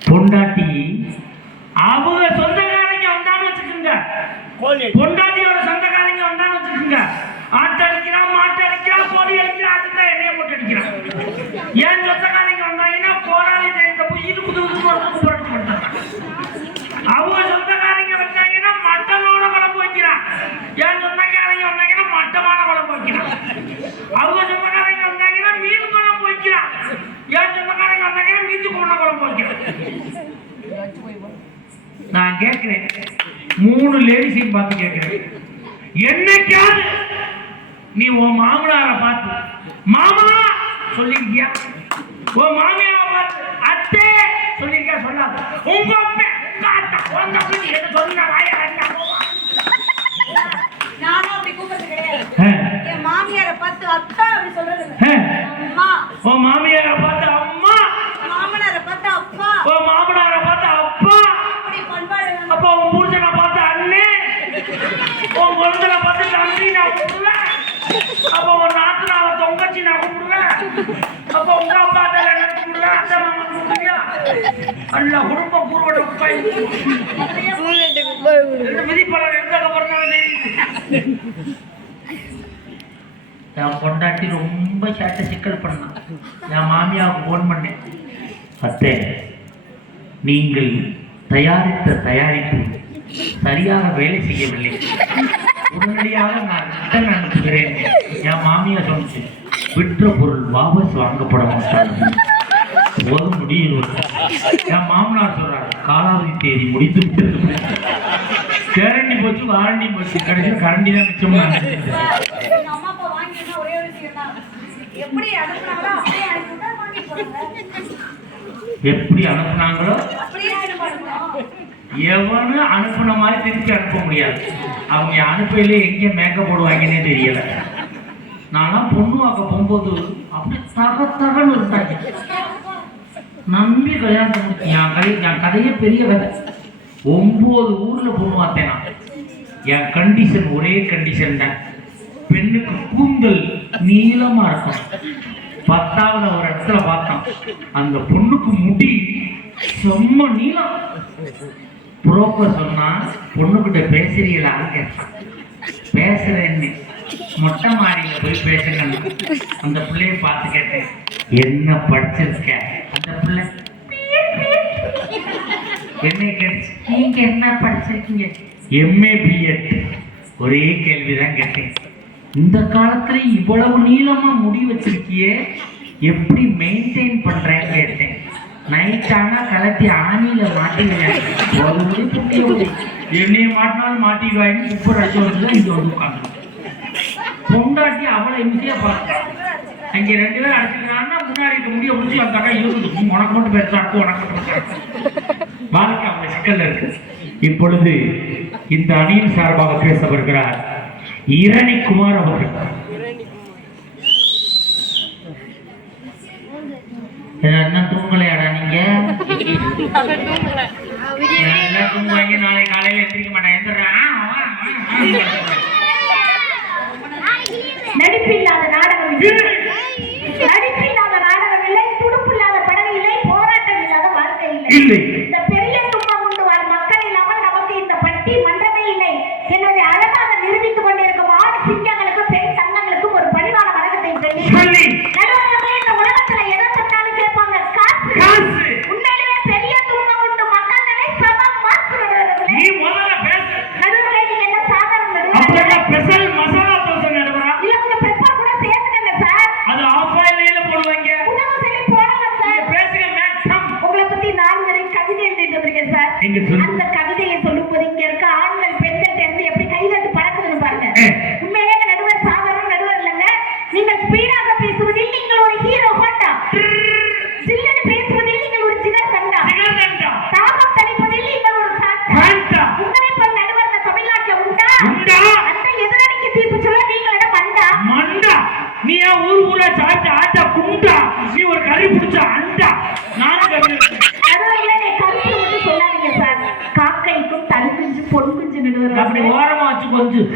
பொண்டாட்டி அவங்க சொந்தக்காரங்க வந்தான்னு வச்சுக்கோங்க, பொண்டாட்டியோட சொந்தக்காரங்க வந்தான்னு வச்சுக்கோங்க, ஆட்டு அடிக்கிறான், மாட்டு அடிக்கிறான், கோழி அடிக்கிறான், அதுதான் எண்ணெயை போட்டு அடிக்கிறான். ஏன் சொந்தக்காரங்க வந்தாங்கன்னா போராளி தெரிந்த போய் இது புது புது புரட்சி பண்றாங்க. அவங்க சொந்தக்காரங்க வந்தாங்கன்னா மட்டமான குழம்பு வைக்கிறான். ஏன் சொந்தக்காரங்க வந்தாங்கன்னா மட்டமான குழம்பு வைக்கிறான். அவங்க சொந்தக்காரங்க வந்தாங்கன்னா மீன் குழம்பு வைக்கிறான். ஏன் சொந்தக்காரங்க வந்தாங்கன்னா மீச்சு போன குழம்பு வைக்கிறான். நான் கேட்கிறேன், 3 லேடிஸையும் பார்த்து கேட்கிறேன், என்னைக்காவது நீ உன் மாமனாரை பார்த்து மாமா சொல்லிருக்கியா? உன் மாமியாரை பார்த்து அத்தே சொல்லிருக்கியா? சொல்லாத. உங்க அப்பா நானும் அப்படி கூப்பிடுறது கிடையாது. என் மாமியாரை பார்த்து அத்தா அப்படி சொல்றது அம்மா. உன் மாமியாரை பார்த்து அம்மா, மாமனாரை பார்த்து அப்பா, உன் மாமனாரை பார்த்து அப்பா, அப்படி பண்பாடு. அப்ப உன் புருஷனை பார்த்து அண்ணே, உன் குழந்தை பார்த்து தம்பி நான் கூப்பிடுவேன், அப்ப உன் நாத்தனாவை தொங்கச்சி நான் கூப்பிடுவேன், அப்ப உங்க அப்பா தலை கூப்பிடுவேன், அத்தை மாமா கூப்பிடுவியா? அல்ல குடும்பம் பூர்வட மிதிப்பழம் எடுத்ததுக்கப்புறம் என் பொண்டாட்டி ரொம்ப சேட்டை சிக்கல் பண்ணான். என் மாமியாவுக்கு ஃபோன் பண்ணேன், அத்தை நீங்கள் தயாரித்த தயாரிப்பு சரியாக வேலை செய்யவில்லை, உடனடியாக நான் ரிட்டர்ன் அனுப்புகிறேன். என் மாமியா சொன்னிச்சு, விற்ற பொருள் வாபஸ் வாங்கப்பட மாட்டாங்க, ஒரு முடிவு. என் மாமனார் சொல்றாரு, காலாவதி தேதி முடிந்து விட்டு கேரண்டி போச்சு, வாரண்டி போச்சு, கடைசியில் கரண்டி தான் மிச்சம். எங்க அம்மா அப்பா வாங்கினா ஒரே ஒரு விஷயம் தான், எப்படி அனுப்புனாங்களோ அப்படியே அனுப்பிட்டா வாங்கி போறாங்க. எப்படி அனுப்புனாங்களோ அப்படியே அனுப்பணும். எவனும் அனுப்புன மாதிரி திருப்பி அனுப்ப முடியாது. அவங்க அனுப்பையில எங்கே மேக்கப் போடுவாங்கன்னே தெரியல. நான்லாம் பொண்ணு வாக்க போகும்போது அப்படி தகன்னு இருந்தாங்க. நம்பி கல்யாணத்தை முடிச்சு என் கதையே பெரிய கதை. 9 ஊர்ல பொண்ணு பார்த்தேன் நான். என் கண்டிஷன் ஒரே கண்டிஷன் தான், பெண்ணுக்கு கூந்தல் நீளமா இருக்கும். 10வது ஒரு இடத்துல பார்த்தோம், அந்த பொண்ணுக்கு முடி செம்ம நீளம். புரோக்கர் சொன்னா, பொண்ணுகிட்ட பேசுறீங்களா கேட்டான். பேசுறேன்னு, மொட்டை மாடியில போய் பேசுங்க. அந்த பிள்ளைய பார்த்து கேட்டேன், என்ன படிச்சிருக்க? அந்த பிள்ளை என்ன கேட்டுச்சு, நீங்க என்ன படிச்சிருக்கீங்க? MA BEd. ஒரே கேள்விதான் கேட்டேன், இந்த காலத்துல இவ்வளவு நீளமா முடி வச்சிருக்கியே, எப்படி மெயின்டைன் பண்றேன்னு கேட்டேன். நைட் ஆனா கலட்டி ஆணியில மாட்டிடுவேன். ஒரு முடி என்னைய மாட்டினாலும் மாட்டிடுவாங்க. சூப்பர் அடிச்சு வந்து இங்க வந்து உட்காந்து பொண்டாட்டி அவளை எம்சியா பார்த்தேன். அங்கே 2 பேரும் அடிச்சுக்கிறான்னா முன்னாடி முடிய முடிச்சு அந்த அக்கா இருக்குது, உனக்கு மட்டும் பெருசா இருக்கும், உனக்கு மட்டும் வாழ்க்கை அவங்க சிக்கல்ல இருக்கு. இப்பொழுது இந்த அணியின் சார்பாக பேச வருகிறார் இரணிக்குமார் அவர்கள். என்ன தூங்கலையாடா நீங்க? நல்லா தூங்குவாங்க, நாளை காலையில எந்திரிக்க மாட்டேன். நடிப்பில்லாத நாடகம் இல்லை, நடிப்பில்லாத நாடகம் இல்லை, துடுப்பில்லாத படகு இல்லை, போராட்டம் இல்லாத வாழ்க்கை இல்லை. இந்த பெரிய துன்பம் கொண்டு வரும் மக்கள் இல்லாமல் நமக்கு இந்த பட்டி மன்றமே இல்லை என்பதை அழகாக நிரூபித்துக் கொண்டிருக்கும் ஆண் சிங்கங்களுக்கு, பெண் சங்கங்களுக்கும் ஒரு பணிவான வணக்கத்தை சொல்லி நடுவர்களே, இந்த உலகத்துல எதை தொட்டாலும் கேட்பாங்க, காசு. உண்மையிலேயே பெரிய துன்பம் கொண்டு மக்கள் சமம் மாற்றுவர்களே. நடுவர்களே, நீங்க என்ன சாதாரண நீ ஏன் ஊரா சாப்பிட்டு ஆட்டா குண்டா நீ ஒரு கறி பிடிச்ச அண்டா நானும் கறி நடுவர்களே, நீ கருத்து மட்டும் சொல்லாதீங்க சார். காக்கைக்கும் தன் குஞ்சு பொன் குஞ்சு நடுவர் அப்படி ஓரமா வச்சு கொஞ்சம்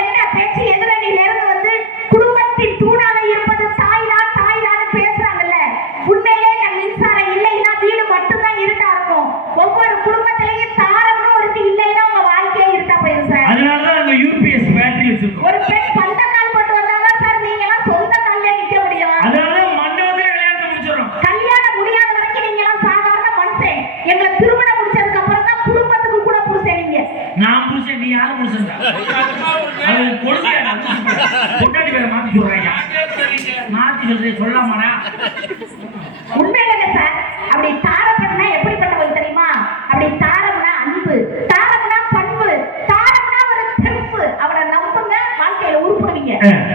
என்ன பேச்சு எதிரணியில இருந்து வந்து குடும்பத்தின் தூணாக இருப்பது தாய்தான் தாய்தான் பேசுறாங்கல்ல. உண்மையிலே இந்த மின்சாரம் இல்லைன்னா வீடு மட்டும்தான் இருட்டா இருக்கும். ஒவ்வொரு குடும்பத்திலையும் தாரம்னு ஒருத்தி இல்லைன்னா உங்க வாழ்க்கையே இருட்டா போயிடும் சார். அதனாலதான் நாங்க யூபிஎஸ் பேட்டரி வச்சிருக்கோம். ஒரு பெண் சொந்த கால் போட்டு வந்தாதான் சார் நீங்க எல்லாம் சொந்த கால்ல நிக்க முடியும். அதனால மண்டபத்துல கல்யாணத்தை முடிச்சிடறோம். கல்யாணம் முடியாத வரைக்கும் நீங்க எல்லாம் சாதாரண மனுஷன். எங்களை திருமணம் முடிச்சதுக்கு அப்புறம் தான் குடும்பத்துக்கு கூட புருஷன் நீங்க. நான் புருஷன், நீ யாரு புருஷன்? அது கொடுமையா பொண்டாட்டி பேரை மாத்தி சொல்றாங்க. மாத்தி சொல்றேன் சொல்லாமடா. உண்மையிலே சார், அப்படி தாரம்னா எப்படிப்பட்டவங்க தெரியுமா? அப்படி தாரம்னா அன்பு, தாரம்னா பண்பு, தாரம்னா ஒரு தெம்பு. அவளை நம்புங்க, வாழ்க்கையில உருப்படுவீங்க.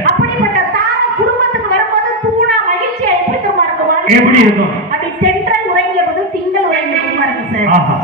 அப்படிப்பட்ட தாரம் குடும்பத்துக்கு வரும்போது தூணா மகிழ்ச்சியா எப்படி தெரியுமா இருக்குமா? எப்படி இருக்கும்? அப்படி சென்ட்ரல் உறங்கிய போது திங்கள் உறங்கிய போதுமா இருக்கு சார். ஆஹா.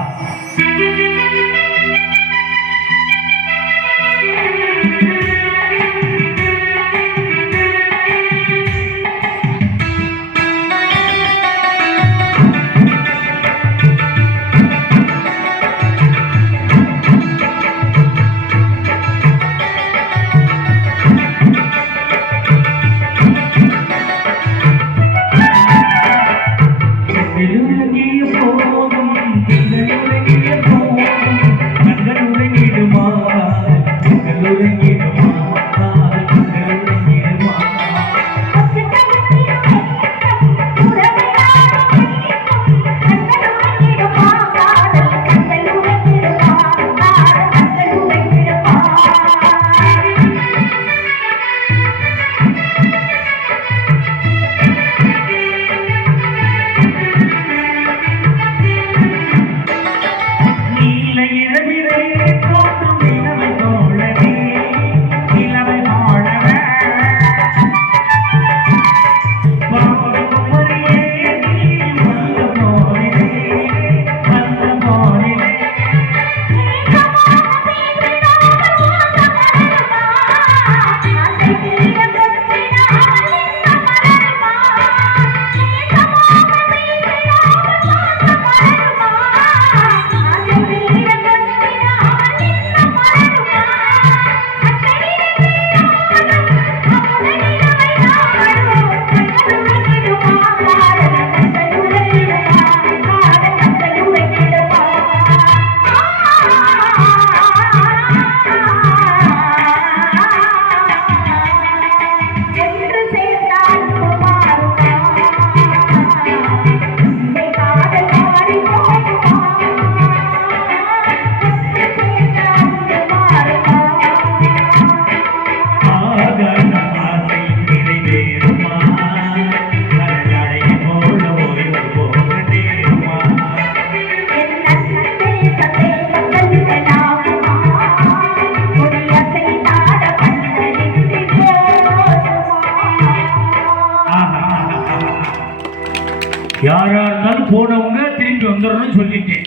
யாரா இருந்தாலும் போனவங்க திரும்பி வந்துடணும்னு சொல்லிட்டேன்.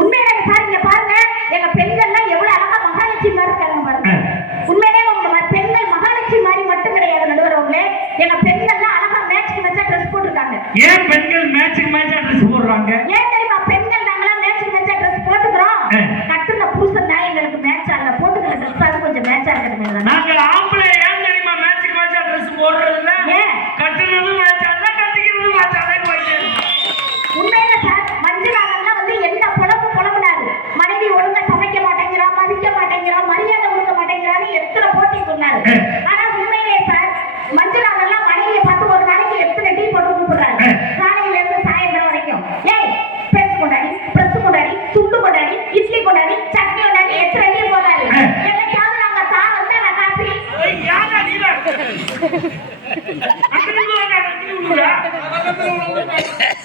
உண்மையிலே சார், இங்க பாருங்க, எங்க பெண்கள்லாம் எவ்வளவு அழகா மகாலட்சுமி மாதிரி இருக்காங்க பாருங்க. உண்மையிலே உங்க பெண்கள் மகாலட்சுமி மாதிரி மட்டும் கிடையாது நடுவர்களே, எங்க பெண்கள்லாம் அழகா மேட்ச்க்கு மேட்சா ட்ரெஸ் போட்டுருக்காங்க. ஏன் பெண்கள் மேட்ச்க்கு மேட்சா ட்ரெஸ் போடுறாங்க? ஏன் தெரியுமா? பெண்கள் நாங்களாம் மேட்ச்க்கு மேட்சா ட்ரெஸ் போட்டுக்கிறோம். கட்டுன புருஷன் தான் எங்களுக்கு மேட்ச் ஆகல, போட்டுக்கிற ட்ரெஸ் அது கொஞ்சம் மேட்சா இருக்கிறது. நாங்க ஆம்பளை ஏன் தெரியுமா மேட்ச்க்கு மேட்சா ட்ரெஸ் போடுறது இல்ல? கட்டுனதும் மேட்ச் ஆகல, கட்டிக்கிறதும் மேட்ச் ஆகல. உண்மையில சார், மஞ்சளாகலாம் வந்து என்ன புலம்புனாரு. மனைவி ஒழுங்கா சமைக்க மாட்டேங்கிறா, மதிக்க மாட்டேங்கிறா, மரியாதை கொடுக்க மாட்டேங்கிறான்னு எத்தனை போட்டி சொன்னாரு. ஆனா உண்மையிலே சார், மஞ்சளாகலாம் மனைவியை பார்த்து ஒரு நாளைக்கு எத்தனை டீ போட்டு கூப்பிடுறாரு. காலையில இருந்து சாயந்தரம் வரைக்கும், ஏய் பிரஸ் கொண்டாடி, பிரஸ் கொண்டாடி, துண்டு கொண்டாடி, இட்லி கொண்டாடி, சட்னி கொண்டாடி, எத்தனை டீ போடுறாரு. என்னைக்காவது நாங்க தான் வந்து நான் காப்பி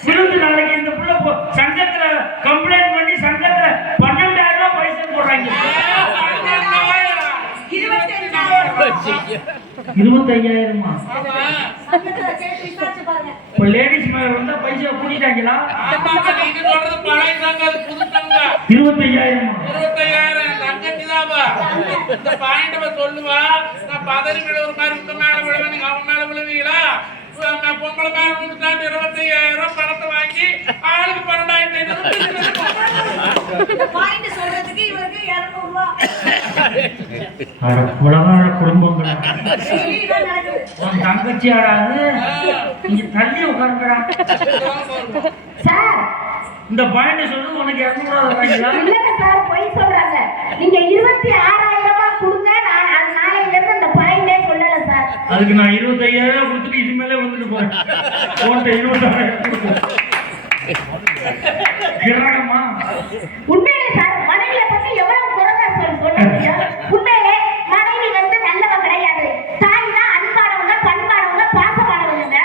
விழுந்து நாளைக்கு இந்த புள்ள சங்கத்துல கம்ப்ளைண்ட் பண்ணி சங்கத்துல 12,000 ரூபாய் பைசா போடுறாங்க. 25,000மா? இப்போ லேடிஸ் மேல வந்தா பைசா கூட்டிட்டாங்களா? 25,000மா? 25,000 தங்கச்சி தான். இந்த பாயிண்ட் சொல்லுவா, நான் பதறி விழுற மாதிரி உங்க மேல விழுவ நீங்க அவன் மேல விழுவீங்களா பொம்பளை மேல விழுந்துட்டாண்டு 25,000 பணத்தை வாங்கி ஆளுக்கு 12,500 பாயிண்ட் சொல்றதுக்கு இவருக்கு 200 ரூபாய் உலகார குடும்பங்கள் இதுதான் நடக்குது. உன் தங்கச்சி ஆடாது நீங்க தள்ளி உட்காந்துக்கிறான். சார் இந்த பாயிண்ட் சொல்லு உனக்கு 200 ரூபாய்ங்களா? இல்லங்க சார் பொய் சொல்றாங்க. நீங்க 26,000 ரூபாய் கொடுங்க. நான் நாளையில இருந்து அந்த பாயிண்டே சொல்லல சார். அதுக்கு நான் 25,000 கொடுத்துட்டு இது மேலே வந்துட்டு போறேன். உன்கிட்ட 26,000 கொடுப்போம். கிரகமா உண்மையிலே சார் மனைவியை பத்தி எவ்வளவு குறைவா சார் சொல்ல முடியும்? உண்மையிலே மனைவி வந்து நல்லவ கிடையாது. தாய்னா அன்பானவங்க, பண்பானவங்க, பாசமானவங்க.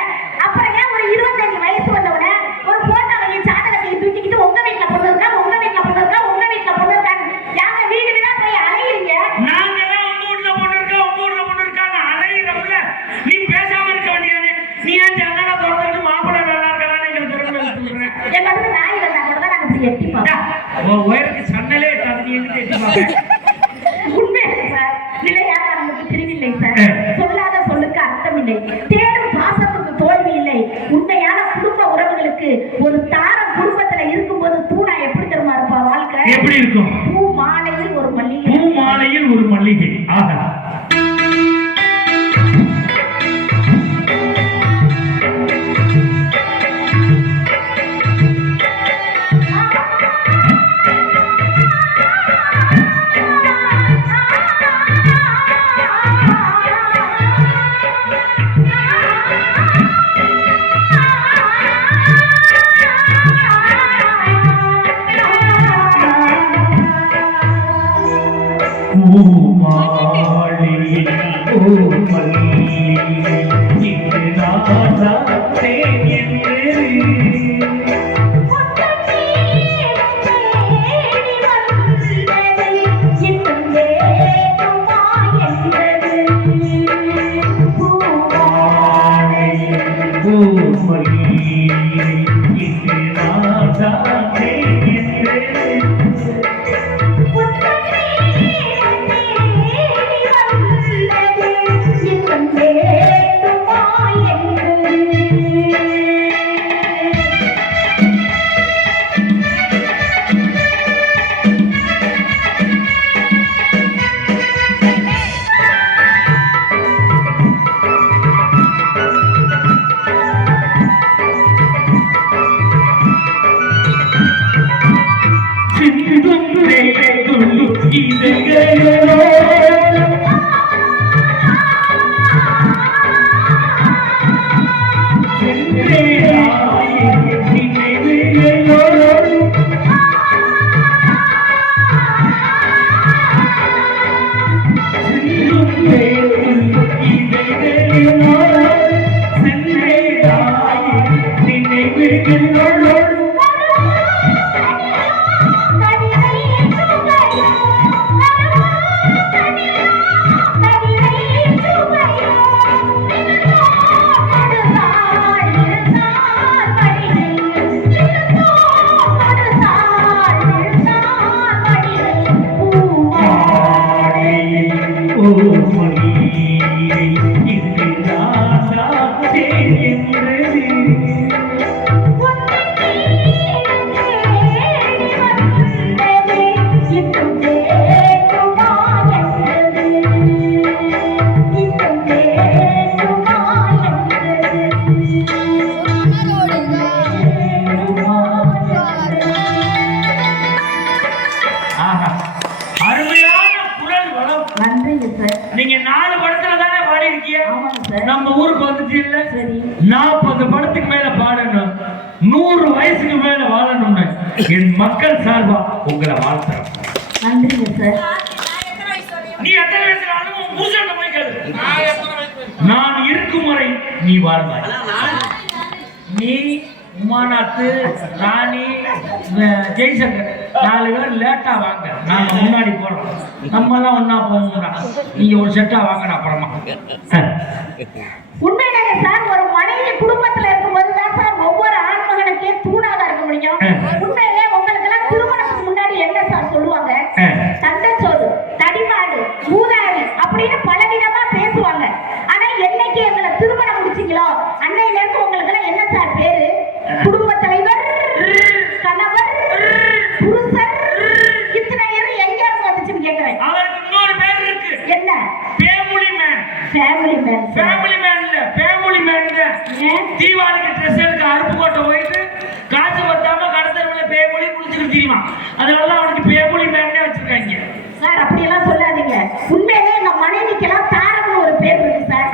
அப்புறம் ஏன் ஒரு 25 வயசு வந்தவன ஒரு போட்டோவையும் சாதகத்தையும் தூக்கிக்கிட்டு உங்க வீட்டுல பொண்ணு இருக்கா, உங்க வீட்டுல பொண்ணு இருக்கா, உங்க வீட்டுல பொண்ணு இருக்கான்னு யாங்க வீடு வீடா போய் அலையிறீங்க? நாங்கெல்லாம் உங்க வீட்டுல பொண்ணு இருக்கா, உங்க வீட்டுல பொண்ணு இருக்கான்னு அலையிறவங்க நீ பேசாம இருக்க வேண்டியானே. நீ ஏன் ஜன்னலை திறந்துட்டு மாப்பிள்ளை நல்லா இருக்கலான்னு எங்களுக்கு சொல்றேன். எங்க வந்து நாய் வந்தா கூட தான் நாங்க இப்படி எட்டி பார்ப்போம். உன் உயருக்கு சன்னலே எட்டாது, நீ எங்கிட்ட எட்டி பார்ப்பேன். உண்மையிலே சார் நிலையாக நமக்கு பிரிவில்லை சார். சொல்லாத சொல்லுக்கு அர்த்தமில்லை. தேடும் பாசத்துக்கு தோல்வி இல்லை. உண்மையான குடும்ப உறவுகளுக்கு ஒரு தாரம் குடும்பத்துல இருக்கும்போது தூணா எப்படி தெரியுமா இருப்பா வாழ்க்கை? எப்படி இருக்கும்? பூ மாலையில் ஒரு மல்லிகை. பூ மாலையில் ஒரு மல்லிகை. ஆகா. நீங்க 4 படத்துல தானே பாடி இருக்கீங்க. நம்ம ஊருக்கு வந்துட்டு இல்ல 40 படத்துக்கு மேல பாடணும், 100 வயசுக்கு மேல வாழணும்னு என் மக்கள் சார்பா உங்களை வாழ்த்துறேன். நன்றிங்க சார். நீ எத்தனை வயசுல ஆனாலும் புருஷன் போய் கேளு. நான் இருக்கும் வரை நீ வாழ்வாய். நீ உமாநாத்து, ராணி, ஜெய்சங்கர் 4 பேர் லேட்டா வாங்க, நாங்க முன்னாடி போறோம். நம்ம எல்லாம் ஒன்னா போகணும்டா. நீங்க ஒரு செட்டா வாங்கடா அப்புறமா. உண்மையிலேயே சார் ஒரு மனைவி குடும்பத்துல இருக்கும்போது தான் சார் ஒவ்வொரு ஆண்மகனுக்கே தூணாக இருக்க முடியும். உண்மையிலே உங்களுக்கு எல்லாம் திருமணத்துக்கு முன்னாடி என்ன சார் சொல்லுவாங்க? தண்டச்சோறு, தடிமாடு, மூதாரி அப்படின்னு பலவிதமா பேச பேசுவாங்க. ஆனா என்னைக்கு எங்களை திருமணம் முடிச்சீங்களோ அன்னையில இருந்து உங்களுக்கு எல்லாம் என்ன சார் பேரு? குடும்ப தலைவர், கணவர், புருஷர், இத்தனை பேரும் எங்க இருந்து வந்துச்சுன்னு கேக்குறேன். அவருக்கு இன்னொரு பேர் இருக்கு. என்ன? Family man. Family man. Family man இல்ல, ஃபேமிலி மேன். தீபாவளிக்கு ட்ரெஸ் எடுக்க அருப்பு கோட்டை போயிட்டு காசு பத்தாம கடத்தரவுல பேமொழி குளிச்சுட்டு தெரியுமா, அதனால அவனுக்கு பேமொழி மேன்னே வச்சிருக்காங்க. சார் அப்படியெல்லாம் சொல்லாதீங்க. உண்மையிலே எங்க மனைவிக்கெல்லாம் தாரம்னு ஒரு பேர் இருக்கு சார்.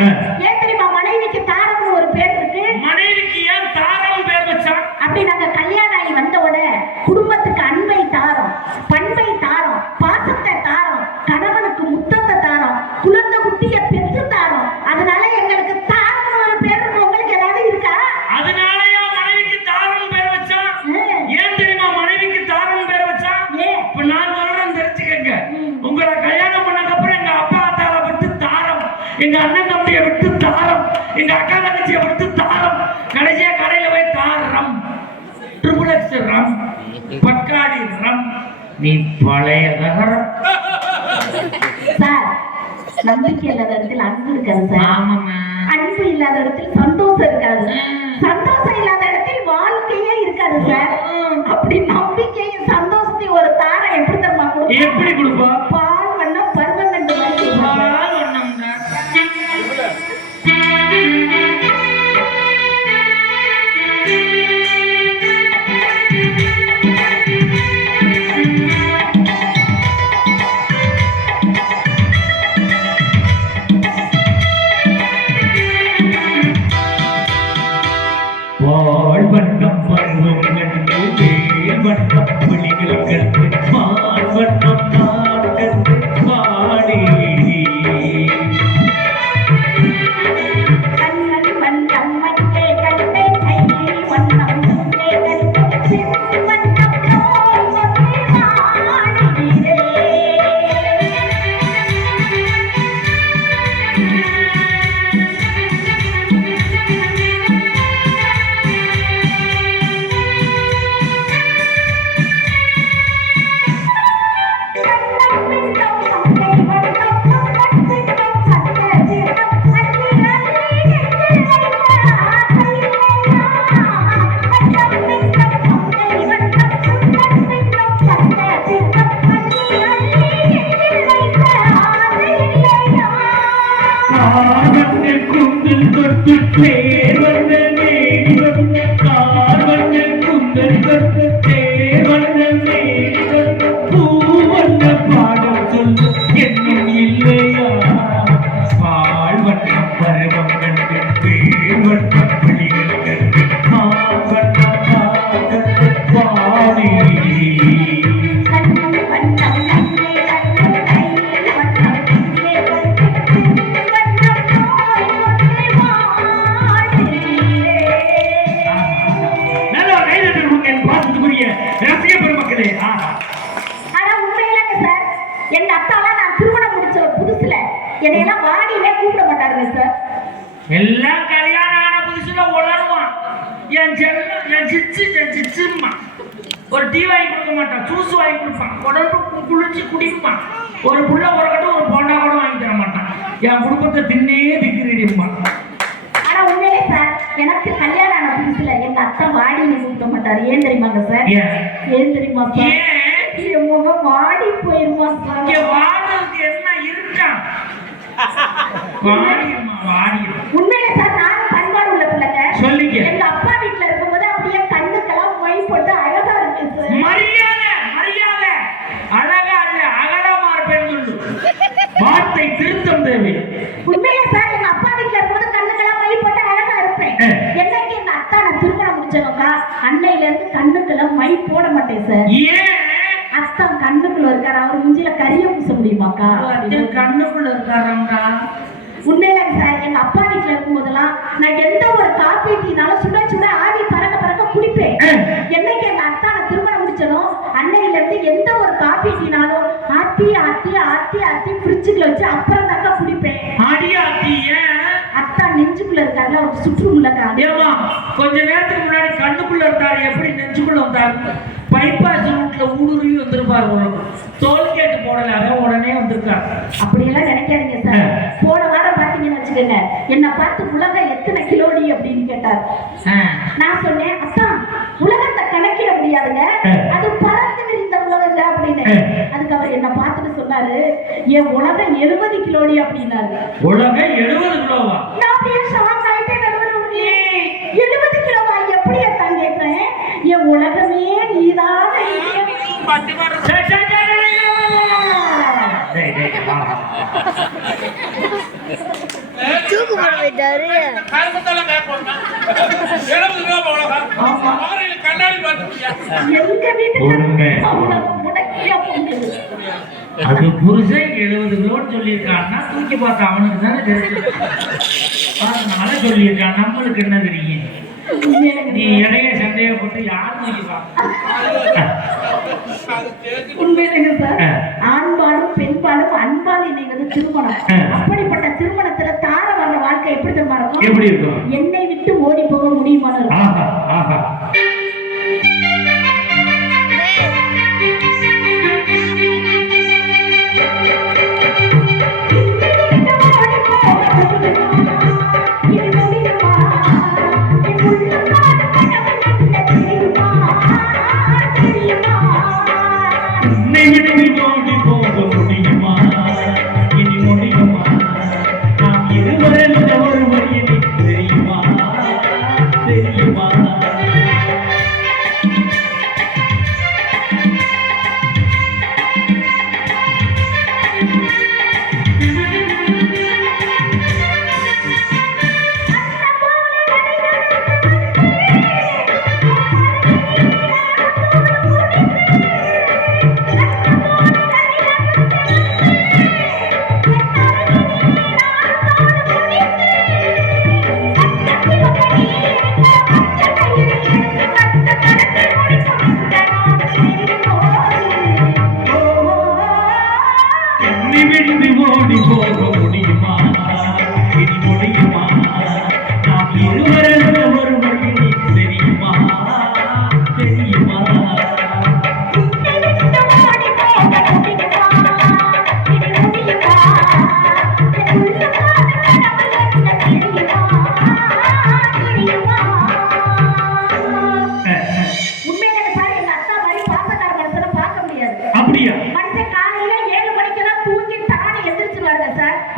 ஏன் தெரியுமா மனைவிக்கு தாரம்னு ஒரு பேர் இருக்கு? மனைவிக்கு ஏன் தாரம் பேர் வச்சான்? அப்படி நாங்க கல்யாணம் ஆகி வந்த உடனே குடும்பத்துக்கு அன்பை தாரோம், பண்பை தாரோம், பாசத்தை தாரோம், கணவனுக்கு முத்தத்தை தாரோம், குழந்தை குட்டிய பெற்று தாரோம். அதனால எங்களுக்கு தாரம்னு ஒரு பேர் இருக்கு. உங்களுக்கு ஏதாவது இருக்கா? அதனாலயா மனைவிக்கு தாரம் பேர் வச்சான்? ஏன் தெரியுமா மனைவிக்கு தாரம் பேர் வச்சான்? இப்ப நான் சொல்றேன் தெரிஞ்சுக்கங்க. உங்களை கல்யாணம் பண்ணதுக்கு அப்புறம் எங்க அப்பா அத்தாவை விட்டு தாரம், எங்க அண்ணன் தம்பியை விட்டு தாரம், எங்க அக்கா தங்கச்சியை விட்டு தாரம், கடைசியா கடையில போய் தாரம், ட்ரிபிள் எக்ஸ் ரம், பட்காடி ரம், நீ பழைய நகரம். சார் நம்பிக்கை இல்லாத இடத்துல அன்பு இருக்காது சார். ஆமாம்மா. அன்பு இல்லாத இடத்தில் சந்தோஷம் இருக்காது. சந்தோஷம் இல்லாத இடத்தில் வாழ்க்கையே இருக்காது சார். அப்படி நம்பிக்கையும் சந்தோஷத்தையும் ஒரு தாரம் எப்படி தருமா கொடுக்கும்? எப்படி கொடுப்பா? பால் வண்ணம் பருவம் கண்டு மாதிரி பால் வண்ணம்ங்க. பால் வண்ணம் பருவம் கண்டு வேல் வண்ணம் புலிகள் கண்டு பால் வண்ணம் நான் கண்டு பாடி கண்ணன் வண்ணம் மஞ்சே கண்டே கையில் வண்ணம் மஞ்சே கண்டே சிறு வண்ணம் போல் ஒன்றே வாடினே. குந்தல் தொட்டு பேர் வந்த நேடி வந்த கார் வந்த குந்தல் தொட்டு பேர் வந்த நேடி வந்த பூ வந்த பாடல் சொல்லு என்னும் இல்லையா? பால் வண்ணம் பருவம் கண்டு பேர் வண்ணம் புலிகள் கண்டு மால் வண்ணம் நான் கண்டு பாடி கண்ணன் வண்ணம் மஞ்சே கண்டே கையில் வண்ணம் மஞ்சே கண்டே சிறு வண்ணம் போல் ஒன்றே வாடினே. நல்லா கைதட்டல் என் பாசத்துக்குரிய ரசிக பெருமக்களே. ஆனா உண்மையிலங்க சார் எங்க அத்தாலாம் நான் திருமணம் முடிச்ச புதுசுல என்னையெல்லாம் வாடியிலே கூப்பிட மாட்டாருங்க சார். எல்லாம் கல்யாணம் ஆன புதுசுல உளருவான். என் செல்லம், என் சிச்சும்மா. ஒரு டீ வாங்கி கொடுக்க மாட்டான், ஜூஸ் வாங்கி கொடுப்பான், உடம்பு குளிச்சு குடிப்பான். ஒரு புள்ள ஒரு கட்டம் ஒரு போண்டா கூட வாங்கி தர மாட்டான். என் குடும்பத்தை தின்னே திக்கிறீப்பான். ஆனா உண்மையிலே சார் எனக்கு கல்யாணம் ஆன புதுசுல எங்க அத்தா வாடியிலே கூப்பிட மாட்டாரு. ஏன் தெரியுமாங்க சார்? ஏன் தெரியுமா சார்? ஏன் என் முகம் வாடி போயிருமா சார்? இங்க வாழ்றதுக்கு என்ன இருக்கா? வாடிடுமா. உண்மையிலே சார் நானும் பண்பாடு உள்ள பிள்ளைங்க. சொல்லிக்க. எங்க அப்பா வீட்டுல இருக்கும்போது அப்படியே கண்ணுக்கெல்லாம் மை போட்டு அழகா இருக்கு சார். மரியாதை மரியாதை. அழகா இல்ல அகலமா இருப்பேன்னு சொல்லு. வார்த்தை திருத்தம் தேவை. உண்மையிலே சார் எங்க அப்பா வீட்டுல இருக்கும்போது கண்ணுக்கெல்லாம் மை போட்டு அழகா இருப்பேன். என்னைக்கு எங்க அத்தா நான் திருமணம் முடிச்சவங்க அன்னையில இருந்து கண்ணுக்கெல்லாம் மை போட மாட்டேன் சார். ஏன்? அத்தா கண்ணுக்குள்ள இருக்காரு. அவர் மூஞ்சில கரிய பூச முடியுமாக்கா? கண்ணுக்குள்ள இருக்காரா? உண்மையில சார் எங்க அப்பா வீட்டுல இருக்கும் போதெல்லாம் நான் எந்த ஒரு காபி டீனாலும் சுட சுட ஆவி பறக்க பறக்க குடிப்பேன். என்னைக்கு எங்க அத்தா நான் திருமணம் முடிச்சதும் அன்னையில இருந்து எந்த ஒரு காபி டீனாலும் ஆத்தி ஆத்தி ஆத்தி ஆத்தி ஃப்ரிட்ஜுக்குள்ள வச்சு அப்புறம் தாக்கா குடிப்பேன். அத்தா நெஞ்சுக்குள்ள இருக்காருல ஒரு சுற்றுலக்கா. ஏமா கொஞ்ச நேரத்துக்கு முன்னாடி கண்ணுக்குள்ள இருந்தாரு, எப்படி நெஞ்சுக்குள்ள வந்தாரு? பைபாஸ் ரூட்ல ஊடுருவி வந்திருப்பாரு. உனக்கு டோல்கேட் போடல, உடனே வந்திருக்காரு. அப்படியெல்லாம் நினைக்காதீங்க சார். போன வாரம் கேட்டார். நான் சொன்னேன், அத்தா உலகத்தை கணக்கிட முடியாதுங்க, அது பறந்து விரிந்த உலகங்க அப்படின்னு. அதுக்கு அவர் என்ன பார்த்துட்டு சொன்னாரு, என் உலகம் 70 கிலோடி அப்படின்னாரு. உலகம் 70 கிலோவா? நான் அப்படியே ஷாக் ஆயிட்டேன். 70 கிலோவா? எப்படி தான் கேட்கிறேன். என் உலகமே நீதான். தூக்கு போட போயிட்டாரு. கண்ணாடி பார்த்து எங்க வீட்டுக்கு அது புருஷன் 70 கிலோன்னு சொல்லியிருக்கான்னா தூக்கி பார்த்த அவனுக்கு தானே தெரியும். அதனால சொல்லியிருக்கான், நம்மளுக்கு என்ன தெரியும்? நீ இடைய சந்தேகப்பட்டு யார் தூக்கி பார்க்க? உண்மையிலேங்க சார், ஆண்பாலும் பெண்பாலும் அன்பால் இணைவது திருமணம். அப்படிப்பட்ட திருமணத்துல தார வர்ற வாழ்க்கை எப்படி தெரியுமா இருக்கும்? எப்படி இருக்கும்? என்னை விட்டு ஓடி போக முடியுமான்னு இருக்கும். ஆஹா ஆஹா.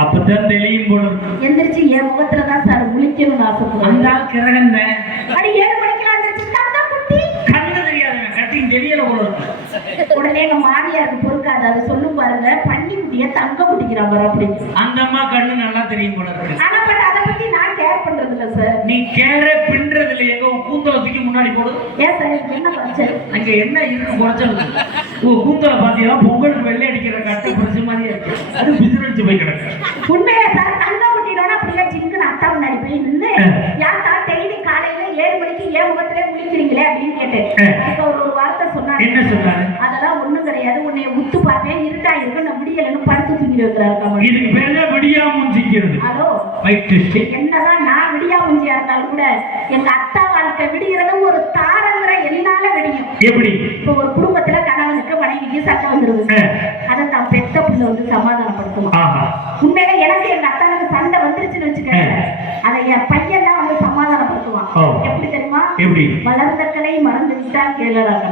அப்பதான் தெளியும் போல எந்திரிச்சு என் முகத்துலதான் சார் முழிக்கணும்னு ஆசைப்படுறேன். அந்த கிரகந்த அடி 7 மணிக்கெல்லாம் எந்திரிச்சு தாத்தா குட்டி கண்ணு தெரியாது, கட்டிங் தெரியல போல இருக்கு. உடனே எங்க மாமியாருக்கு பொறுக்காது, அதை சொல்லும் பாருங்க, பன்னி குட்டிய தங்க குட்டிக்கிறான் பாரு அப்படின்னு. அந்த அம்மா கண்ணு நல்லா தெரியும் போல இருக்கு. ஆனா பட் அதை பத்தி நான் கேர் பண்றது இல்ல சார். நீ கேரே பின்றது இல்ல, எங்க கூந்தல தூக்கி முன்னாடி போடு. ஏன் சார் என்ன குறைச்சல்? அங்க என்ன இருக்கு குறைச்சல்? கூந்தல பாத்தீங்கன்னா பொங்கலுக்கு வெள்ளை அடிக்கிற கட்டை குறைச்ச மாதிரியே இருக்கு, அது பிசினடிச்சு போய் கிடக்கு. உண்மையா சார், தங்க குட்டினோட அப்படியே சிங்குன்னு அத்தா முன்னாடி போய் நின்று, யாத்தா டெய்லி காலையில 7 மணிக்கு ஏன் முகத்திலே குளிக்கிறீங்களே அப்படின்னு கேட்டேன். அதுக்கு அவர் ஒரு வார்த்தை சொன்னாரு. என்ன சொன்னாரு? அதெல்லாம் ஒண்ணும் கிடையாது, உன்னை உத்து பார்த்தேன், இருட்டா இருக்கு, நான் முடியலன்னு படுத்து தூங்கிட்டு வைக்கிறாரு. இதுக்கு பேரு விடியா முஞ்சிக்கிறது. ஹலோ, என்னதான் நான் விடியா முஞ்சியா இருந்தாலும் கூட எங்க அத்தா வாழ்க்கை விடுகிறது ஒரு தாரங்கிற என்னால விடியும். எப்படி? இப்போ ஒரு குடும்பத்துல கணவனுக்கு மனைவிக்கு சண்டை வந்துருது, அதை தான் பெத்த புள்ள வந்து சமாதானப்படுத்துவோம். உண்மையில எனக்கு எங்க அத்தானுக்கு சண்டை வந்துருச்சுன்னு வச்சுக்கோங்க, அதை என் பையன் தான் வந்து சமாதானப்படுத்துவான். எப்படி தெரியுமா? எப்படி? வளர்ந்த கலை மறந்து விட்டால் கேளறாங்க.